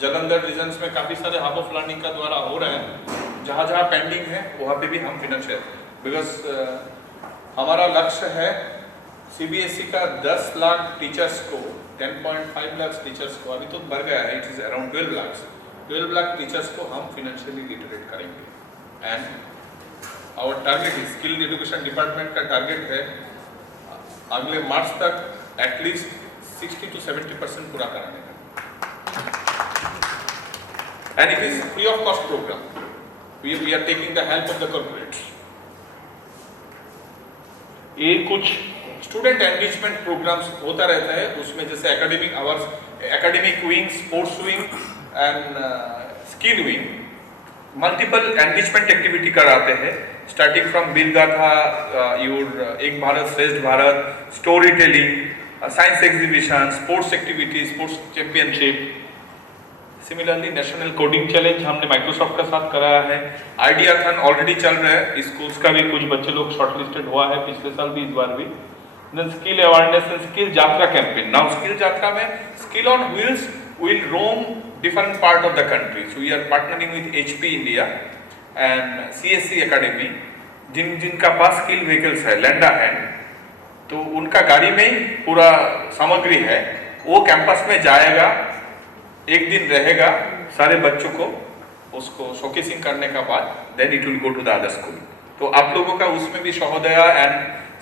जालंधर रीजन्स में काफी सारे हब ऑफ लर्निंग का द्वारा हो रहे हैं। जहां जहां पेंडिंग है वहां पे भी हम फिनेंशियल बिकॉज हमारा लक्ष्य है CBSE का 10 लाख टीचर्स को, 10.5 लाख टीचर्स को, अभी तो बढ़ गया है, it is around 12 lakh teachers को हम फिनेंशियली लिटरेट करेंगे। And our target is, skilled education department का टारगेट है अगले मार्च तक एटलीस्ट 60 to 70% पूरा कराने का। And it is free of cost programme, we are taking the help of the corporates. ये कुछ स्टूडेंट एनरिचमेंट प्रोग्राम्स होता रहता है, उसमें जैसे academic hours, academic wing, sports wing and skill wing, multiple enrichment activity कराते हैं, स्टार्टिंग फ्रॉम वीर गाथा, योर एक भारत श्रेष्ठ Bharat, story telling, science exhibition, sports activity, sports championship. Similarly national coding challenge हमने माइक्रोसॉफ्ट के साथ कराया है। आइडियाथन ऑलरेडी चल रहा है, स्कूल्स का भी कुछ बच्चे लोग शॉर्टलिस्टेड हुआ है, पिछले साल भी, इस बार भी। Then skill awareness and skill Yatra campaign. Now skill Yatra में skill on wheels will roam different part of the country, so we are partnering with HP India and CSC academy. जिनका पास स्किल व्हीकल्स है, लैंडा हैंड, तो उनका गाड़ी में ही पूरा सामग्री है, वो कैंपस में जाएगा, एक दिन रहेगा, सारे बच्चों को उसको शोकेसिंग करने का बाद then it will go to the other school. तो आप लोगों का उसमें भी सहोदया एंड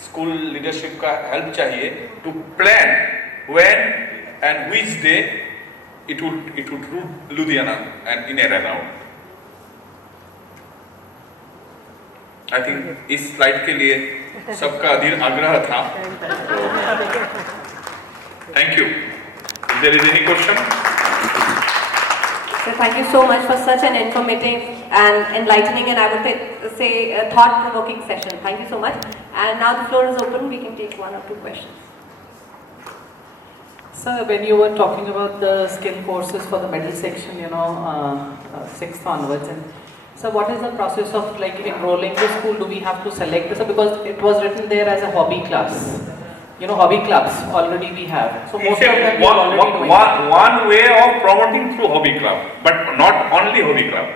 स्कूल लीडरशिप का हेल्प चाहिए to plan when and which day it would route Ludhiana and in and around. I think इस स्लाइड के लिए सबका अधीर आग्रह था। Thank you. If there is any question. So thank you so much for such an informative and enlightening and I would say thought-provoking session. Thank you so much. And now the floor is open. We can take one or two questions. Sir, when you were talking about the skill courses for the middle section, 6th onwards, and so what is the process of like enrolling the school? Do we have to select this? Because it was written there as a hobby class. Hobby clubs already we have. So most of them we are already doing. One way of promoting through hobby club, but not only hobby club.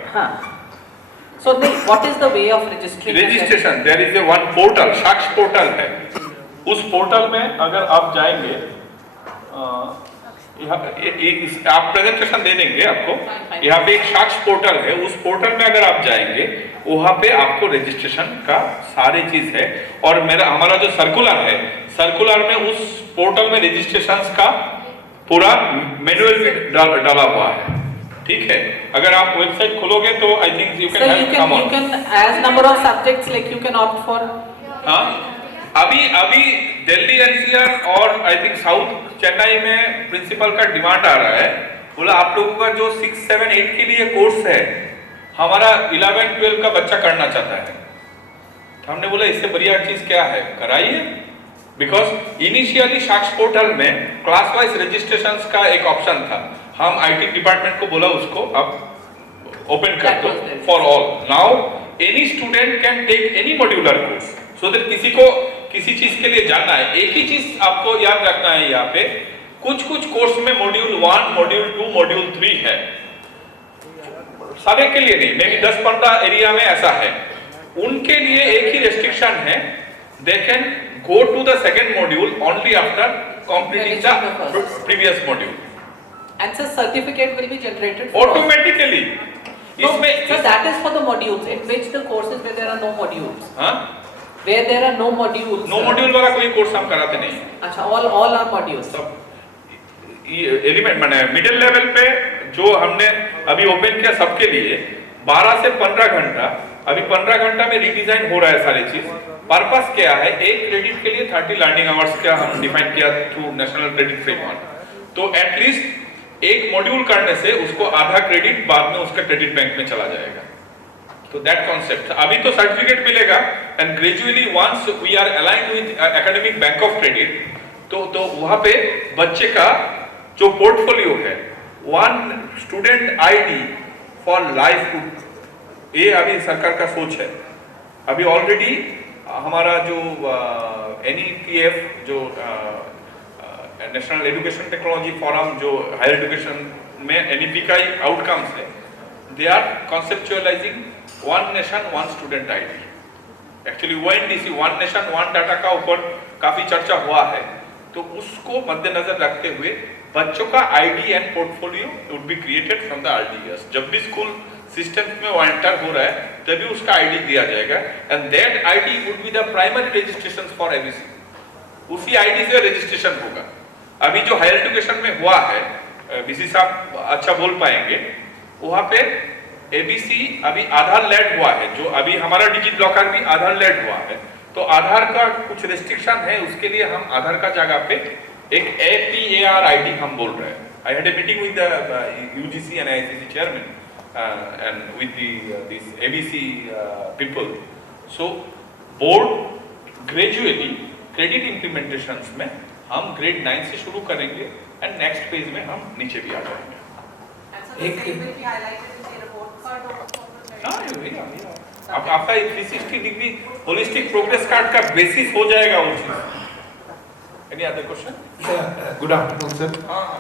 So what is the way of registering? Registration. There is a one portal, Shaksh portal है. उस पोर्टल में अगर आप जाएंगे, आप प्रेजेंटेशन दे देंगे आपको। यहाँ पे एक साक्ष पोर्टल है, उस पोर्टल में अगर आप जाएंगे, वहाँ पे आपको रजिस्ट्रेशन का सारी चीज है। और हमारा जो सर्कुलर है, सर्कुलर में उस पोर्टल में रजिस्ट्रेशन का पूरा मैनुअल भी डाला हुआ है। ठीक है, अगर आप वेबसाइट खोलोगे तो I think you can you can as number of subjects like you can opt for. हाँ, अभी दिल्ली NCR और आई थिंक साउथ चेन्नई में प्रिंसिपल का डिमांड आ रहा है, बोला आप लोगों का जो 6, 7, 8 के लिए कोर्स है, हमारा 11, 12 का बच्चा करना चाहता है। तो हमने बोला इससे बढ़िया चीज क्या है, कराइए। बिकॉज इनिशियली साक्ष पोर्टल में क्लास वाइज रजिस्ट्रेशन का एक ऑप्शन था, हम IT डिपार्टमेंट को बोला उसको अब ओपन कर दो for all. Now any student can take any modular course, so that किसी को किसी चीज के लिए जानना है, एक ही चीज आपको याद रखना है। यहाँ पे कुछ कोर्स में मॉड्यूल 1, मॉड्यूल 2, मॉड्यूल 3 है, सारे के लिए नहीं, मे बी 10-15 एरिया में ऐसा है। उनके लिए एक ही रेस्ट्रिक्शन है, they can go to the second module only after completing the previous module. And so certificate will be generated automatically. No, so that is for the modules in which the courses where there are no modules. हाँ? Where there are no modules. No module वाला कोई कोर्स हम कराते नहीं। अच्छा, all are modules. सब एलिमेंट माने मिडिल लेवल पे जो हमने अभी ओपन किया सबके लिए 12 से 15 घंटा, अभी 15 घंटा में रीडिजाइन हो रहा है सारी चीज। पर्पस क्या है, एक क्रेडिट के लिए 30 लर्निंग आवर्स का हम डिफाइन किया थ्रू नेशनल क्रेडिट फ्रेमवर्क। तो एटलीस्ट एक मॉड्यूल करने से उसको आधा क्रेडिट बाद में उसका क्रेडिट बैंक में चला जाएगा। तो दैट कॉन्सेप्ट, अभी तो सर्टिफिकेट मिलेगा and gradually once we are aligned with academic bank of credit, तो वहां पे बच्चे का जो पोर्टफोलियो है, 1 स्टूडेंट ID फॉर लाइफ, ये अभी सरकार का सोच है। अभी ऑलरेडी हमारा जो NETF जो नेशनल एजुकेशन टेक्नोलॉजी फोरम जो हायर एजुकेशन में NEP का ही आउटकम्स है, they are conceptualising 1 nation 1 student ID। Actually ONDC, one nation one data का ऊपर काफी चर्चा हुआ है, तो उसको मद्देनजर रखते हुए बच्चों का ID and portfolio would be created from the early years. जब भी स्कूल सिस्टम में वो एंटर हो रहा है तभी उसका आईडी दिया जाएगा, and that ID would be the primary registration for ABC. उसी आईडी से रजिस्ट्रेशन होगा। अभी जो हायर एजुकेशन में हुआ है, बीसी साहब अच्छा बोल पाएंगे, वहाँ पे एबीसी अभी आधार लेड हुआ है, जो अभी हमारा डिजिट लॉकर भी आधार लेड हुआ है, तो आधार का कुछ रेस्ट्रिक्शन है, उसके लिए हम आधार का जगह पे एक APAR आईडी हम बोल रहे हैं। आई had a meeting with the UGC and ICC chairman and with this ABC people. So board gradually credit implementations में हम ग्रेड 9 से शुरू करेंगे एंड नेक्स्ट फेज में हम नीचे भी आ जाएंगे। अब आपका 360 डिग्री होलिस्टिक प्रोग्रेस कार्ड का बेसिस हो जाएगा वो चीज। Any other question? Good afternoon, sir.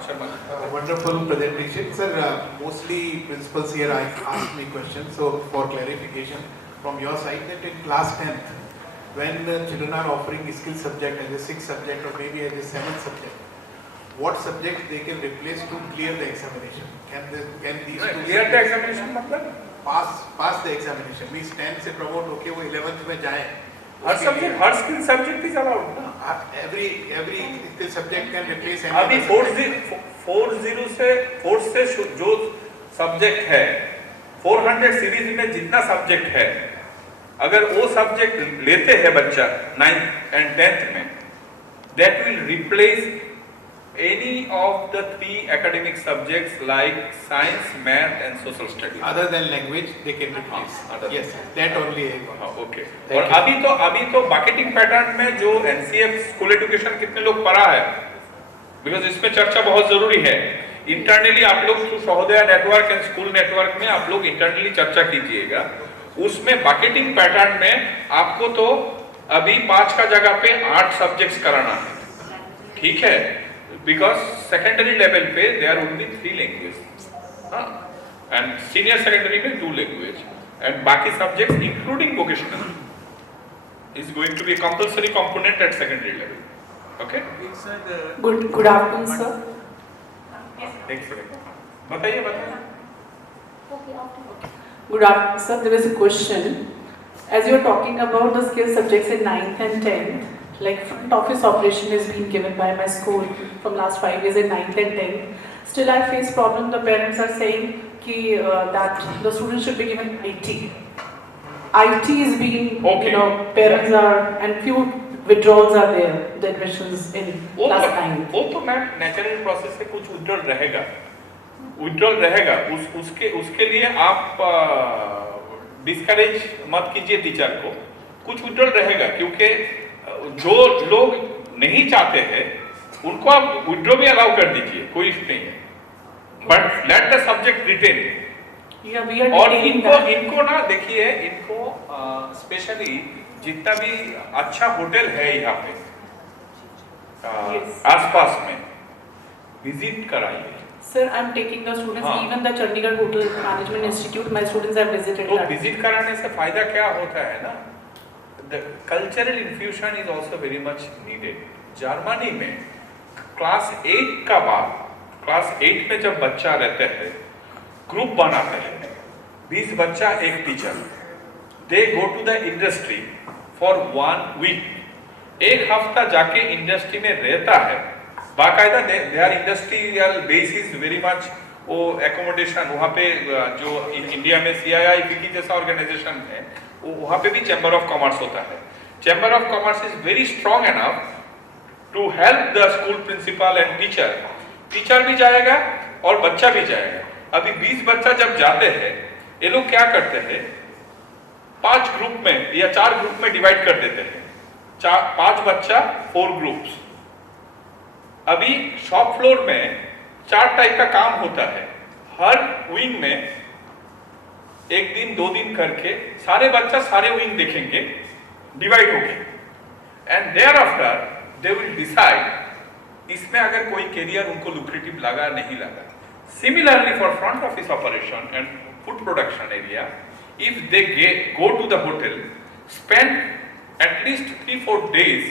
Sharma. Wonderful presentation, sir. Mostly principals here asked me questions, so for clarification from your side, that in class 10th, when children are offering skill subject as a 6th subject or maybe as a 7th subject, what subject they can replace to clear the examination? Can these two Clear the examination मतलब? pass the examination means 10th से promote होके वो 11th में जाएं? हर सब्जेक्ट, हर स्किल सब्जेक्ट इज अलाउड ना। Every skill subject can replace any अभी other 4 से जो सब्जेक्ट है, 400 सीरीज में जितना सब्जेक्ट है, अगर वो सब्जेक्ट लेते हैं बच्चा 9th and 10th में, that will replace any of the 3 academic subjects like science, math and social studies. other than language they can replace. Yes, that only I got. Okay. Thank और you. अभी तो बकेटिंग पैटर्न में जो NCF स्कूल एजुकेशन कितने लोग पढ़ा है, बिकॉज इसमें चर्चा बहुत जरूरी है। इंटरनली आप लोग through Sahodaya network and school network में आप लोग इंटरनली चर्चा कीजिएगा। उसमें बकेटिंग पैटर्न में आपको तो अभी 5 का जगह पे 8 सब्जेक्ट्स कराना है, ठीक है? बिकॉज सेकेंडरी लेवल पे there would be 3 language, and senior secondary में 2 लैंग्वेज, एंड बाकी subjects including vocational is going to be a compulsory component at secondary level. Okay? Good afternoon, sir. Excellent. बताइए। Good afternoon, sir. There is a question. As you are talking about the skill subjects in 9th and 10th, like front office operation is being given by my school from last 5 years in 9th and 10th. Still, I face problem. The parents are saying that the students should be given IT. IT is being, Okay. parents are, and few withdrawals are there, the admissions in class 9. वो तो मैम नेचुरल प्रोसेस से कुछ विड्रॉल रहेगा, उसके लिए आप डिस्करेज मत कीजिए टीचर को, कुछ विड्रॉल रहेगा, क्योंकि जो लोग नहीं चाहते हैं उनको आप विड्रॉ भी अलाउ कर दीजिए, कोई इशू नहीं है, but let the subject retain. Yeah, we are और detailing that. इनको ना देखिए, इनको स्पेशली जितना भी अच्छा होटल है यहाँ पे Yes. आसपास में विजिट कराइए। Sir, I'm taking the students, हाँ। even the Chandigarh Hotel Management Institute, my students have visited तो that. विजिट कराने से फायदा क्या होता है ना, the cultural infusion is also very much needed. Germany में क्लास 8 का बाद, क्लास 8 में जब बच्चा रहते हैं, ग्रुप बनाते हैं, 20 बच्चा एक teacher, they go to the industry for 1 week, एक हफ्ता जाके इंडस्ट्री में रहता है, बाकायदा their industrial basis very much, वो एकोमोडेशन वहाँ पे जो इंडिया में CII विकी जैसा ऑर्गेनाइजेशन है, वहाँ पे भी चैम्बर ऑफ कॉमर्स होता है। Chamber of commerce is very strong enough to help the school principal and teacher भी जाएगा और बच्चा भी जाएगा। अभी 20 बच्चा जब जाते हैं, ये लोग क्या करते हैं, 5 ग्रुप में या 4 ग्रुप में डिवाइड कर देते हैं, 5 बच्चा 4 ग्रुप्स। अभी शॉप फ्लोर में 4 टाइप का काम होता है, हर विंग में 1 दिन 2 दिन करके सारे बच्चा सारे विंग देखेंगे डिवाइड होके, and thereafter they will decide इसमें अगर कोई कैरियर उनको लुक्रेटिव लगा नहीं लगा। Similarly, for front office operation and food production area, if they go to the hotel, spend at least 3-4 days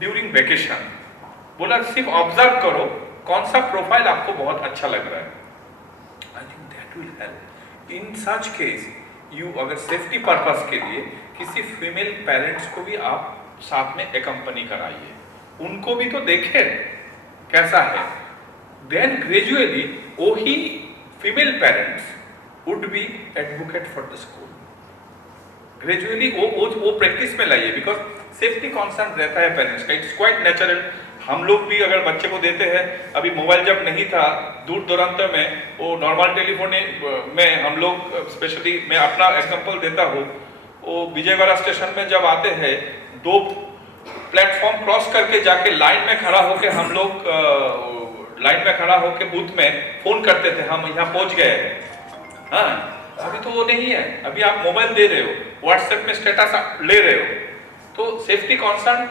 during vacation. बोला सिर्फ ऑब्जर्व करो कौन सा प्रोफाइल आपको बहुत अच्छा लग रहा है. आई think that will help. In such case you अगर सेफ्टी पर्पस के लिए किसी फीमेल पेरेंट्स को भी आप साथ में एकम्पनी कराइए, उनको भी तो देखे कैसा है. देन ग्रेजुअली वही female parents would be advocate for the school. Gradually वो प्रैक्टिस में लाइए, बिकॉज सेफ्टी कॉन्सर्न रहता है पेरेंट्स का. It's quite natural. हम लोग भी अगर बच्चे को देते हैं, अभी मोबाइल जब नहीं था दूर दौरान्त में, वो नॉर्मल टेलीफोन में हम लोग स्पेशली, मैं अपना एग्जांपल देता हूँ, वो विजयवाड़ा स्टेशन में जब आते हैं 2 प्लेटफॉर्म क्रॉस करके जाके लाइन में खड़ा होके हम लोग लाइन में खड़ा होके बूथ में फोन करते थे, हम यहाँ पहुँच गए हैं. हाँ, अभी तो वो नहीं है. अभी आप मोबाइल दे रहे हो, व्हाट्सएप में स्टेटस ले रहे हो. तो सेफ्टी कॉन्सर्न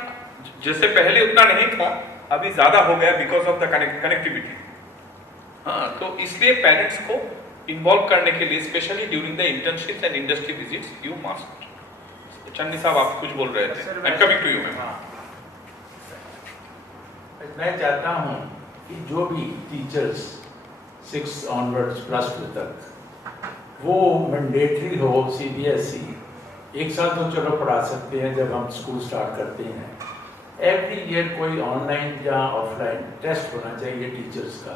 जैसे पहले उतना नहीं था, अभी ज्यादा हो गया बिकॉज ऑफ द कनेक्टिविटी. हाँ, तो इसलिए पेरेंट्स को इन्वॉल्व करने के लिए specially during the internships and industry visits you must. Chandi Sahab आप कुछ बोल रहे थे. I am coming to you ma'am. मैं चाहता हूँ कि जो भी टीचर्स 6 ऑनवर्ड्स +2 तक वो मैंडेटरी हो. CBSE एक साल तो चलो पढ़ा सकते हैं जब हम स्कूल स्टार्ट करते हैं. एवरी ईयर कोई ऑनलाइन या ऑफलाइन टेस्ट होना चाहिए टीचर्स का,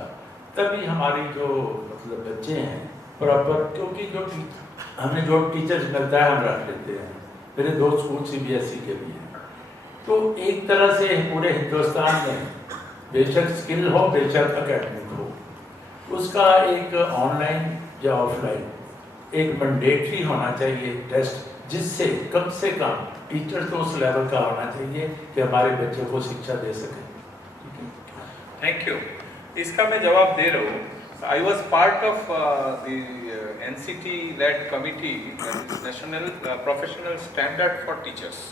तभी हमारी जो मतलब बच्चे हैं प्रॉपर, क्योंकि जो हमें जो टीचर्स मिलता है हम रख लेते हैं. मेरे 2 स्कूल CBSE के भी हैं. तो एक तरह से पूरे हिंदुस्तान में बेशक स्किल हो बेशक एकेडमिक हो, उसका एक ऑनलाइन या ऑफलाइन एक मैंडेटरी होना चाहिए टेस्ट, जिससे कम से कम टीचर तो उस लेवल का होना चाहिए कि हमारे बच्चों को शिक्षा दे सके. Thank you. इसका मैं जवाब दे रहा हूँ. I was part of the NCT led committee, national professional standard for teachers.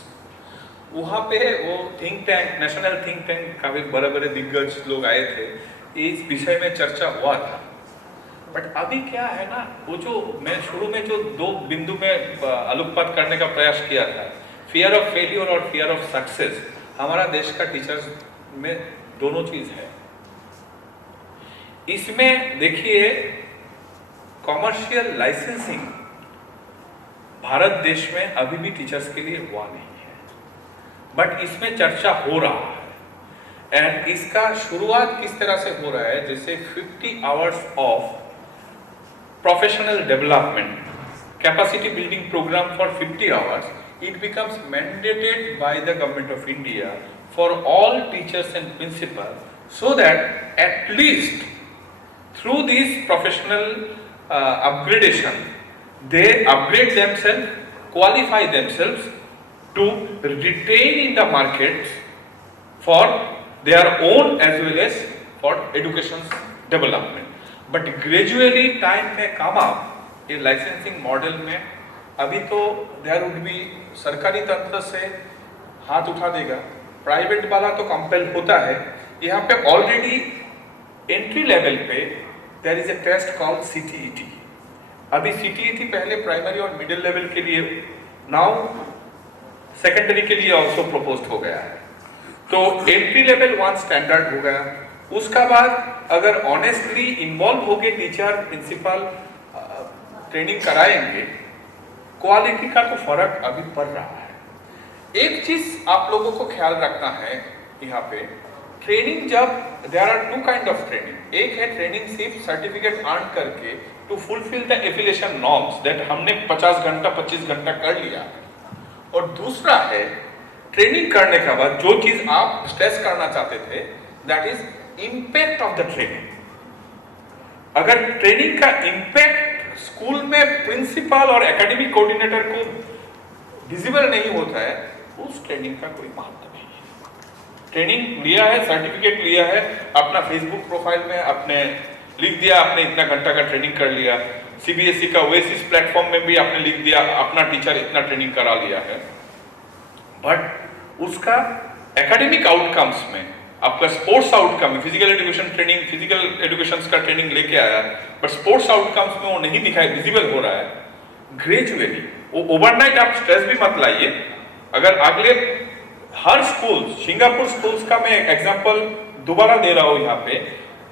वहाँ पे वो think tank, national think tank, काफी बड़े बड़े दिग्गज लोग आए थे. इस विषय में चर्चा हुआ था. बट अभी क्या है ना, वो जो मैं शुरू में जो 2 बिंदु में आलोकपात करने का प्रयास किया था, फियर ऑफ फेलियर और फियर ऑफ सक्सेस, हमारा देश का टीचर्स में दोनों चीज है. इसमें देखिए कॉमर्शियल लाइसेंसिंग भारत देश में अभी भी टीचर्स के लिए हुआ नहीं है, बट इसमें चर्चा हो रहा है. एंड इसका शुरुआत किस तरह से हो रहा है, जैसे 50 hours of professional development capacity building programme for 50 hours, it becomes mandated by the government of India for all teachers and principals, so that at least through this professional upgradation they upgrade themselves, qualify themselves to retain in the markets for their own as well as for education development. But gradually time may come up, ये licensing model में अभी तो देयर वुड बी, सरकारी तंत्र से हाथ उठा देगा, प्राइवेट वाला तो कंपेल होता है. यहाँ पे ऑलरेडी एंट्री लेवल पे there is a test called CTET. अभी CTET पहले प्राइमरी और मिडिल लेवल के लिए, नाउ सेकेंडरी के लिए ऑल्सो प्रपोज्ड हो गया है. तो एंट्री लेवल 1 स्टैंडर्ड हो गया. उसका बाद अगर ऑनेस्टली इन्वॉल्व हो गए टीचर प्रिंसिपल, ट्रेनिंग कराएंगे, क्वालिटी का तो फर्क अभी पड़ रहा है. एक चीज आप लोगों को ख्याल रखना है यहाँ पे, ट्रेनिंग जब there are 2 kind of training. एक है ट्रेनिंग सिर्फ सर्टिफिकेट अर्न करके to fulfil the affiliation norms, that हमने 50 घंटा 25 घंटा कर लिया. और दूसरा है ट्रेनिंग करने के बाद जो चीज आप स्ट्रेस करना चाहते थे, that is impact of the training. अगर ट्रेनिंग का इम्पैक्ट स्कूल में प्रिंसिपल और एकेडमिक कोऑर्डिनेटर को विजिबल नहीं होता है, उस ट्रेनिंग का कोई महत्व नहीं है. ट्रेनिंग लिया है, सर्टिफिकेट लिया है, अपना फेसबुक प्रोफाइल में अपने लिख दिया आपने इतना घंटा का ट्रेनिंग कर लिया. CBSE का ओएसिस प्लेटफॉर्म में भी आपने लिख दिया अपना टीचर इतना ट्रेनिंग करा लिया है. बट उसका एकेडमिक आउटकम्स में, आपका sports outcome, physical education training, physical education का ट्रेनिंग लेके आया, बट स्पोर्ट्स आउटकम्स में वो नहीं दिखाई, विजिबल हो रहा है. ग्रेजुअली ओवरनाइट आप स्ट्रेस भी मत लाइए। अगर अगले हर स्कूल, सिंगापुर स्कूल्स का मैं एग्जांपल दोबारा दे रहा हूँ यहाँ पे,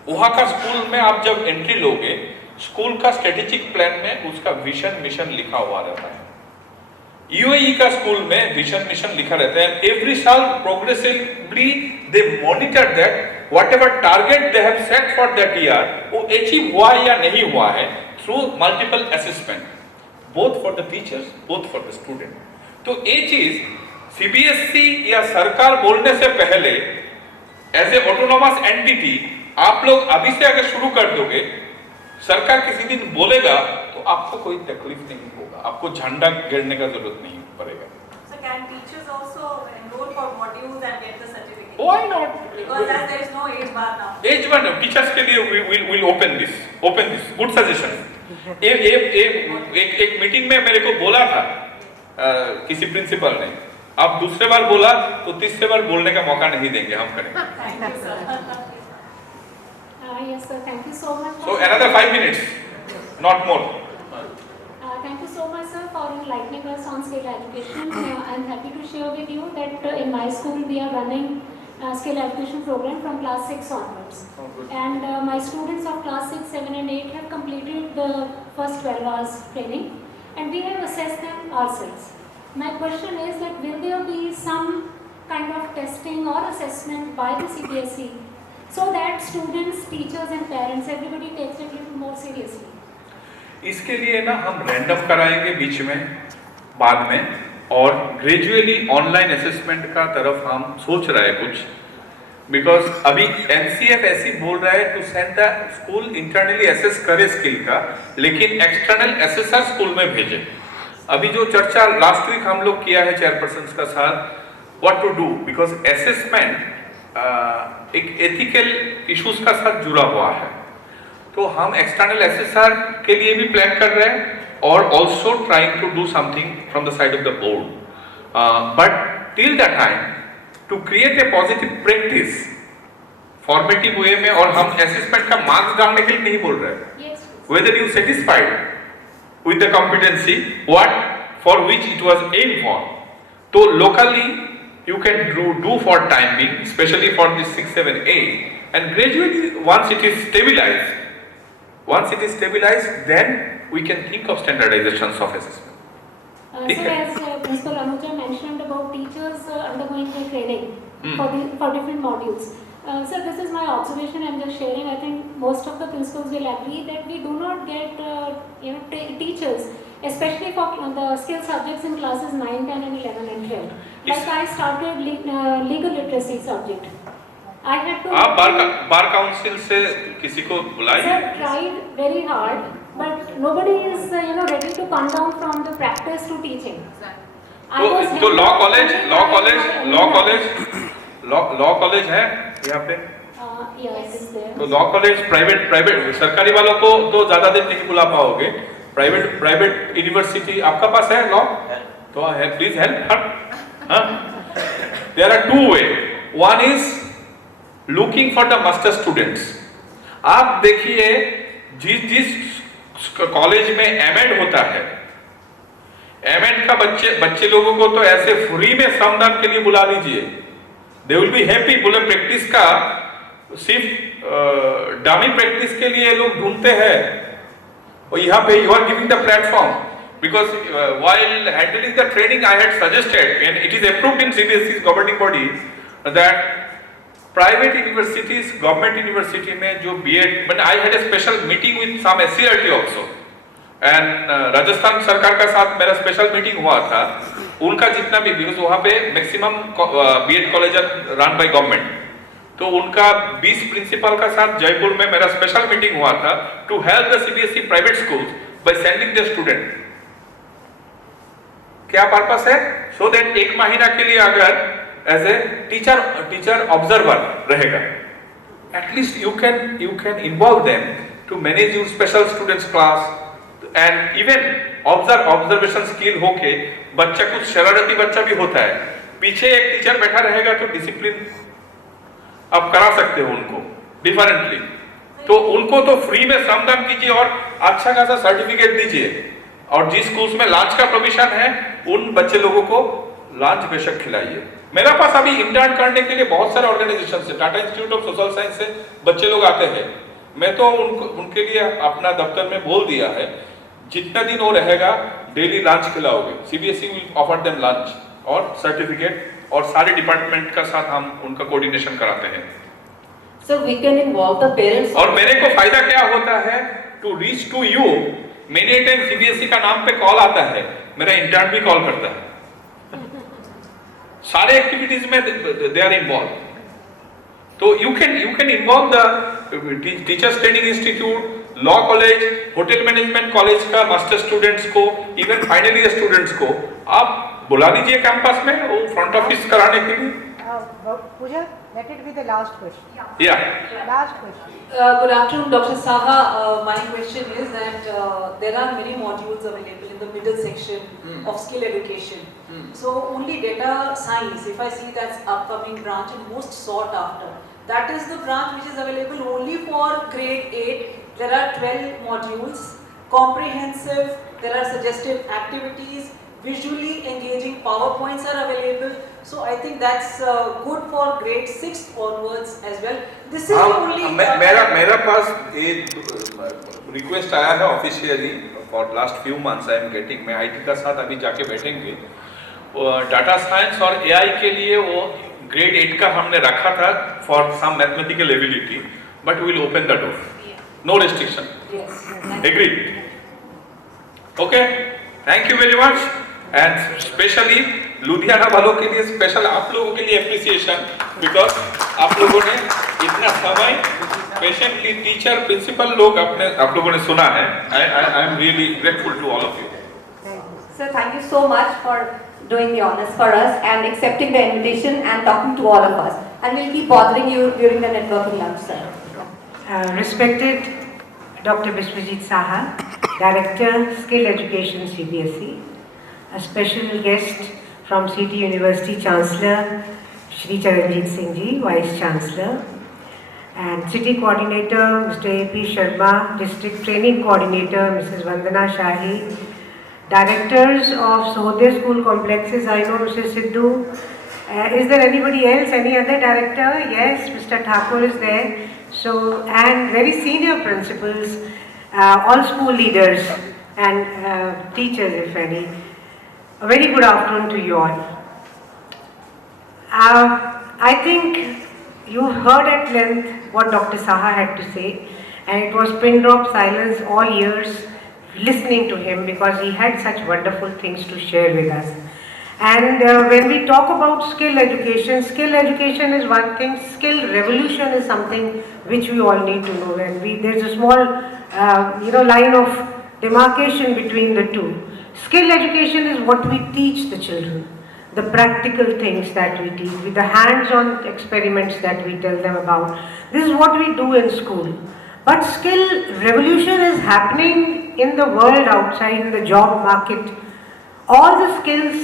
वहाँ का स्कूल में आप जब एंट्री लोगे, स्कूल का स्ट्रेटेजिक प्लान में उसका विजन मिशन लिखा हुआ रहता है। यूएई का स्कूल में विजन मिशन लिखा रहता है। एवरी साल progressively they monitor that whatever target they have set for that year वो अचीव हुआ या नहीं हुआ है through multiple assessment, both for the teachers both for the student. तो ये चीज सीबीएसई या सरकार बोलने से पहले एज ए ऑटोनोमस एंटिटी आप लोग अभी से अगर शुरू कर दोगे, सरकार किसी दिन बोलेगा तो आपको कोई तकलीफ नहीं होगा, आपको झंडा गिरने का जरूरत नहीं पड़ेगा। So can teachers also enroll for modules and get the certificate? Why not? Because as there is no age bar now. Age one teachers के लिए we'll open this good suggestion। एक मीटिंग में मेरे को बोला था किसी प्रिंसिपल ने, आप दूसरे बार बोला तो तीसरे बार बोलने का मौका नहीं देंगे, हम करेंगे। Thank you, sir. Yes, sir. Thank you so much. So another 5 minutes, not more। Thank you so much, sir, for enlightening us on skill education. I'm happy to share with you that in my school we are running a skill education program from class 6 onwards. And my students of class 6, 7 and 8 have completed the first 12 hours training and we have assessed them ourselves. My question is that will there be some kind of testing or assessment by the CBSE so that students, teachers and parents, everybody takes it a little more seriously? इसके लिए ना हम रैंडम कराएंगे बीच में, बाद में, और ग्रेजुअली ऑनलाइन असेसमेंट का तरफ हम सोच रहे हैं कुछ, बिकॉज अभी एनसीएफ ऐसी बोल रहा है to send the school internally assess करे स्किल का, लेकिन एक्सटर्नल असेसर स्कूल में भेजे। अभी जो चर्चा लास्ट वीक हम लोग किया है चेयरपर्सन का साथ, what to do, because assessment एक एथिकल इश्यूज का साथ जुड़ा हुआ है, तो हम एक्सटर्नल एसेसर के लिए भी प्लान कर रहे हैं और also trying to do something from the side of the board, but till the time to create a positive practice formative way में, और हम असेसमेंट का मार्क्स डालने के लिए नहीं बोल रहे, whether you satisfied with the competency what for which it was aim for, तो locally you can do for time being, especially for this 6, 7, 8, and gradually once it is stabilized, then we can think of standardizations of assessment. Sir, as Principal Anuja mentioned about teachers undergoing the training for different modules. Sir, this is my observation. I'm just sharing. I think most of the principals will agree that we do not get teachers, especially for the skill subjects in classes 9, 10 and 11 and 12. Like I started legal literacy subject. I had to. आप बार काउंसिल से किसी को बुलाइए? Sir, tried very hard, but nobody is ready to come down from the practice to teaching. तो लॉ कॉलेज है यहाँ पे? Yes, is there. तो लॉ कॉलेज प्राइवेट सरकारी वालों को तो ज्यादा दिन नहीं बुला पाओगे, प्राइवेट यूनिवर्सिटी आपका पास है लॉ, तो please help her. There are two way. One is looking for the master students. आप देखिए जिस कॉलेज में एमएड होता है, एमएड का बच्चे लोगों को तो ऐसे फ्री में श्रमदान के लिए बुला लीजिए, दे विल बी हैप्पी। बोले प्रैक्टिस का सिर्फ डमी प्रैक्टिस के लिए लोग ढूंढते हैं, और यहाँ पे you are giving the platform, because while handling the training I had suggested, and it is approved in CBSE's governing body, that private universities, government university में जो B.Ed, but I had a special meeting with some SCRT also, and Rajasthan सरकार का साथ मेरा स्पेशल मीटिंग हुआ था, उनका जितना भी, because वहाँ पे maximum B.Ed college run by government, तो उनका 20 प्रिंसिपल का साथ जयपुर में मेरा स्पेशल मीटिंग हुआ था to help the CBSE private schools by sending the student. क्या पर्पस है? सो दैट एक महीना के लिए अगर एज ए टीचर ऑब्जर्वर रहेगा, at least you can involve them to manage your special students class, and even observation skill होके, बच्चा कुछ शरारती बच्चा भी होता है, पीछे एक टीचर बैठा रहेगा तो डिसिप्लिन आप करा सकते हो उनको डिफरेंटली, तो उनको तो फ्री में श्रमदान कीजिए और अच्छा खासा सर्टिफिकेट दीजिए, और जिस स्कूल्स में लंच का प्रोविजन है उन बच्चे लोगों को लंच बेशक खिलाइए। मेरे पास अभी इंटर्न करने के लिए बहुत सारे ऑर्गेनाइजेशन से, Tata institute of social science से बच्चे लोग आते हैं। मैं तो उनके लिए अपना दफ्तर में बोल दिया है, जितना दिन वो रहेगा डेली लंच खिलाओगे। CBSE will offer them lunch और सर्टिफिकेट, और सारे डिपार्टमेंट का साथ हम उनका कोऑर्डिनेशन कराते हैं। So we can involve the parents. और मेरे को फायदा क्या होता है, to reach to you, many time CBSE का नाम पे कॉल आता है, मेरा इंटर्न भी कॉल करता है, सारे एक्टिविटीज में दे आर इन्वॉल्व। तो you can involve the teachers training institute, law college, hotel management college का मास्टर स्टूडेंट्स को, इवन फाइनल ईयर स्टूडेंट्स को आप बुला लीजिए कैंपस में, वो फ्रंट ऑफिस कराने के लिए। Pooja, let it be the last question. Yeah. Last question. Good afternoon, Dr. Saha. My question is that there are many modules available in the middle section of skill education. So only data science, if I see that's upcoming branch and most sought after, that is the branch which is available only for grade 8. There are 12 modules, comprehensive, there are suggestive activities, visually engaging PowerPoints are available. So I think that's good for grade 6 onwards as well. This is the only. मेरा पास एक रिक्वेस्ट आया है officially for last few months. I am getting, मैं आईटी का साथ अभी जाके बैठेंगे, डाटा साइंस और एआई के लिए वो ग्रेड 8 का हमने रखा था for some mathematical ability, but will open the door, no restriction. Agreed? Okay, thank you very much. And specially Ludhiana वालों के लिए स्पेशल आप लोगों के लिए एप्रिसिएशन, बिकॉज आप लोगों ने इतना समय पेशेंटली, टीचर, प्रिंसिपल लोग आप लोगों ने सुना है। I am really grateful to all of you. Sir, thank you so much for doing the honors for us and accepting the invitation and talking to all of us. And we'll keep bothering you during the networking lunch, sir. Respected Dr. Biswajit Saha, Director, Skill Education, CBSE, a special guest from City University Chancellor, Shri Charanjit Singh Ji, Vice Chancellor, and City Coordinator, Mr. A.P. Sharma, District Training Coordinator, Mrs. Vandana Shahi, Directors of Sahodaya School Complexes, I know Mr. Sidhu. Is there anybody else, any other director? Yes, Mr. Thakur is there. So, and very senior principals, all school leaders and teachers, if any. A very good afternoon to you all. I think you heard at length what Dr. Saha had to say, and it was pin drop silence all years listening to him because he had such wonderful things to share with us. And when we talk about skill education is one thing, skill revolution is something which we all need to know, and there's a small line of demarcation between the two. Skill education is what we teach the children, the practical things that we teach, with the hands-on experiments that we tell them about. This is what we do in school. But skill revolution is happening in the world outside, in the job market. All the skills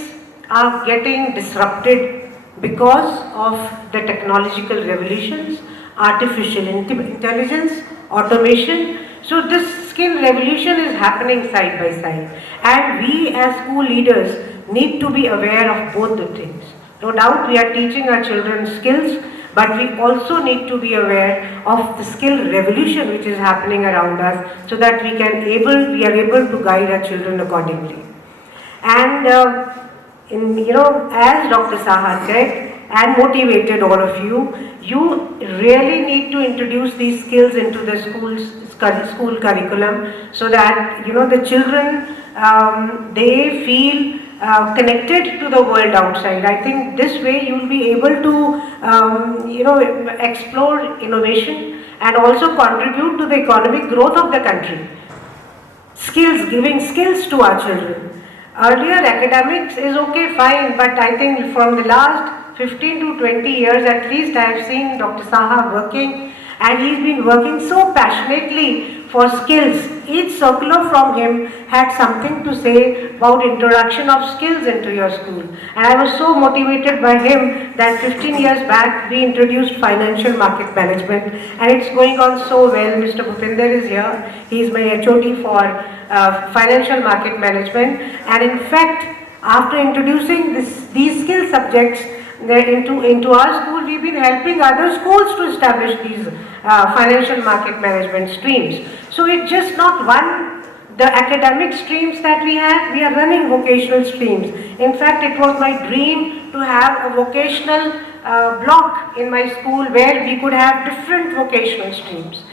are getting disrupted because of the technological revolutions, artificial intelligence, automation. So this skill revolution is happening side by side, and we as school leaders need to be aware of both the things. No doubt we are teaching our children skills, but we also need to be aware of the skill revolution which is happening around us, so that we are able to guide our children accordingly. And as Dr. Saha said, and motivated all of you, you really need to introduce these skills into the school curriculum, so that the children they feel connected to the world outside. I think this way you will be able to explore innovation and also contribute to the economic growth of the country. Giving skills to our children. Earlier academics is okay, fine, but I think from the last 15 to 20 years at least I have seen Dr. Saha working, and he's been working so passionately for skills. Each circular from him had something to say about introduction of skills into your school. And I was so motivated by him that 15 years back we introduced financial market management, and it's going on so well. Mr. Bhupinder is here. He is my HOD for financial market management, and in fact after introducing these skill subjects into our school, we've been helping other schools to establish these financial market management streams. So it's just not the academic streams that we have, we are running vocational streams. In fact, it was my dream to have a vocational block in my school where we could have different vocational streams.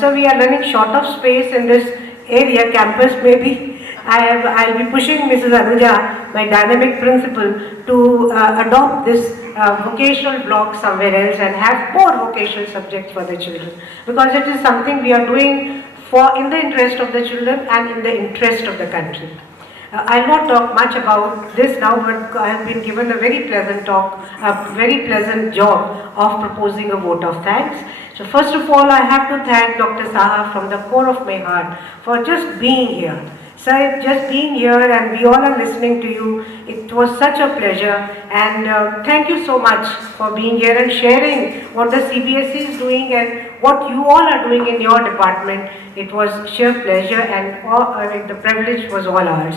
So we are running short of space in this area, campus maybe. I'll be pushing Mrs. Anuja, my dynamic principal, to adopt this vocational block somewhere else and have more vocational subjects for the children, because it is something we are doing in the interest of the children and in the interest of the country. I'll not talk much about this now, but I have been given a very pleasant talk, a very pleasant job of proposing a vote of thanks. So first of all, I have to thank Dr. Saha from the core of my heart for just being here. Sir, just being here and we all are listening to you, it was such a pleasure, and thank you so much for being here and sharing what the CBSE is doing and what you all are doing in your department. It was sheer pleasure, and the privilege was all ours.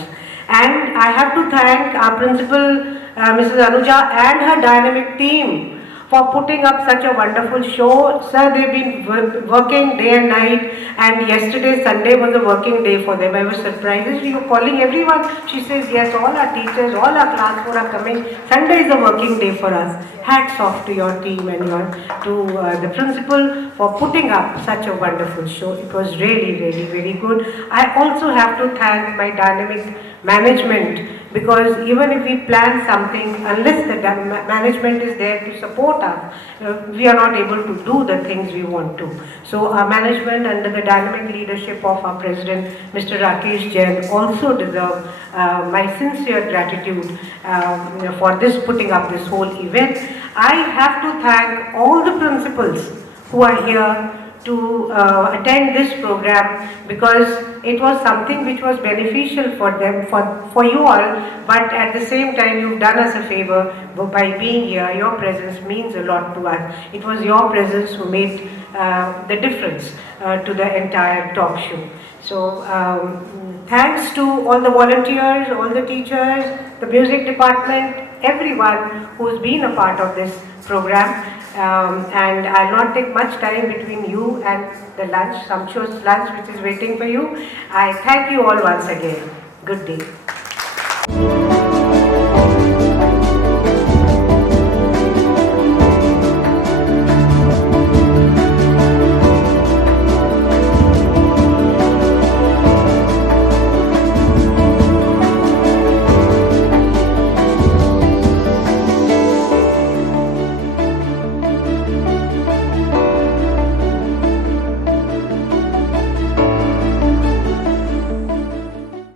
And I have to thank our principal, Mrs. Anuja, and her dynamic team for putting up such a wonderful show. Sir, they've been working day and night, and yesterday, Sunday, was a working day for them. I was surprised. You were calling everyone. She says, yes, all our teachers, all our class 4 are coming. Sunday is a working day for us. Hats off to your team and to the principal for putting up such a wonderful show. It was really, really very good. I also have to thank my dynamic management, because even if we plan something, unless the management is there to support us, we are not able to do the things we want to. So our management under the dynamic leadership of our president, Mr. Rakesh Jain, also deserve my sincere gratitude for putting up this whole event. I have to thank all the principals who are here to attend this program, because it was something which was beneficial for them, for you all, but at the same time you've done us a favor by being here. Your presence means a lot to us. It was your presence who made the difference to the entire talk show. So thanks to all the volunteers, all the teachers, the music department, everyone who's been a part of this program. And I'll not take much time between you and the lunch, sumptuous lunch which is waiting for you. I thank you all once again. Good day.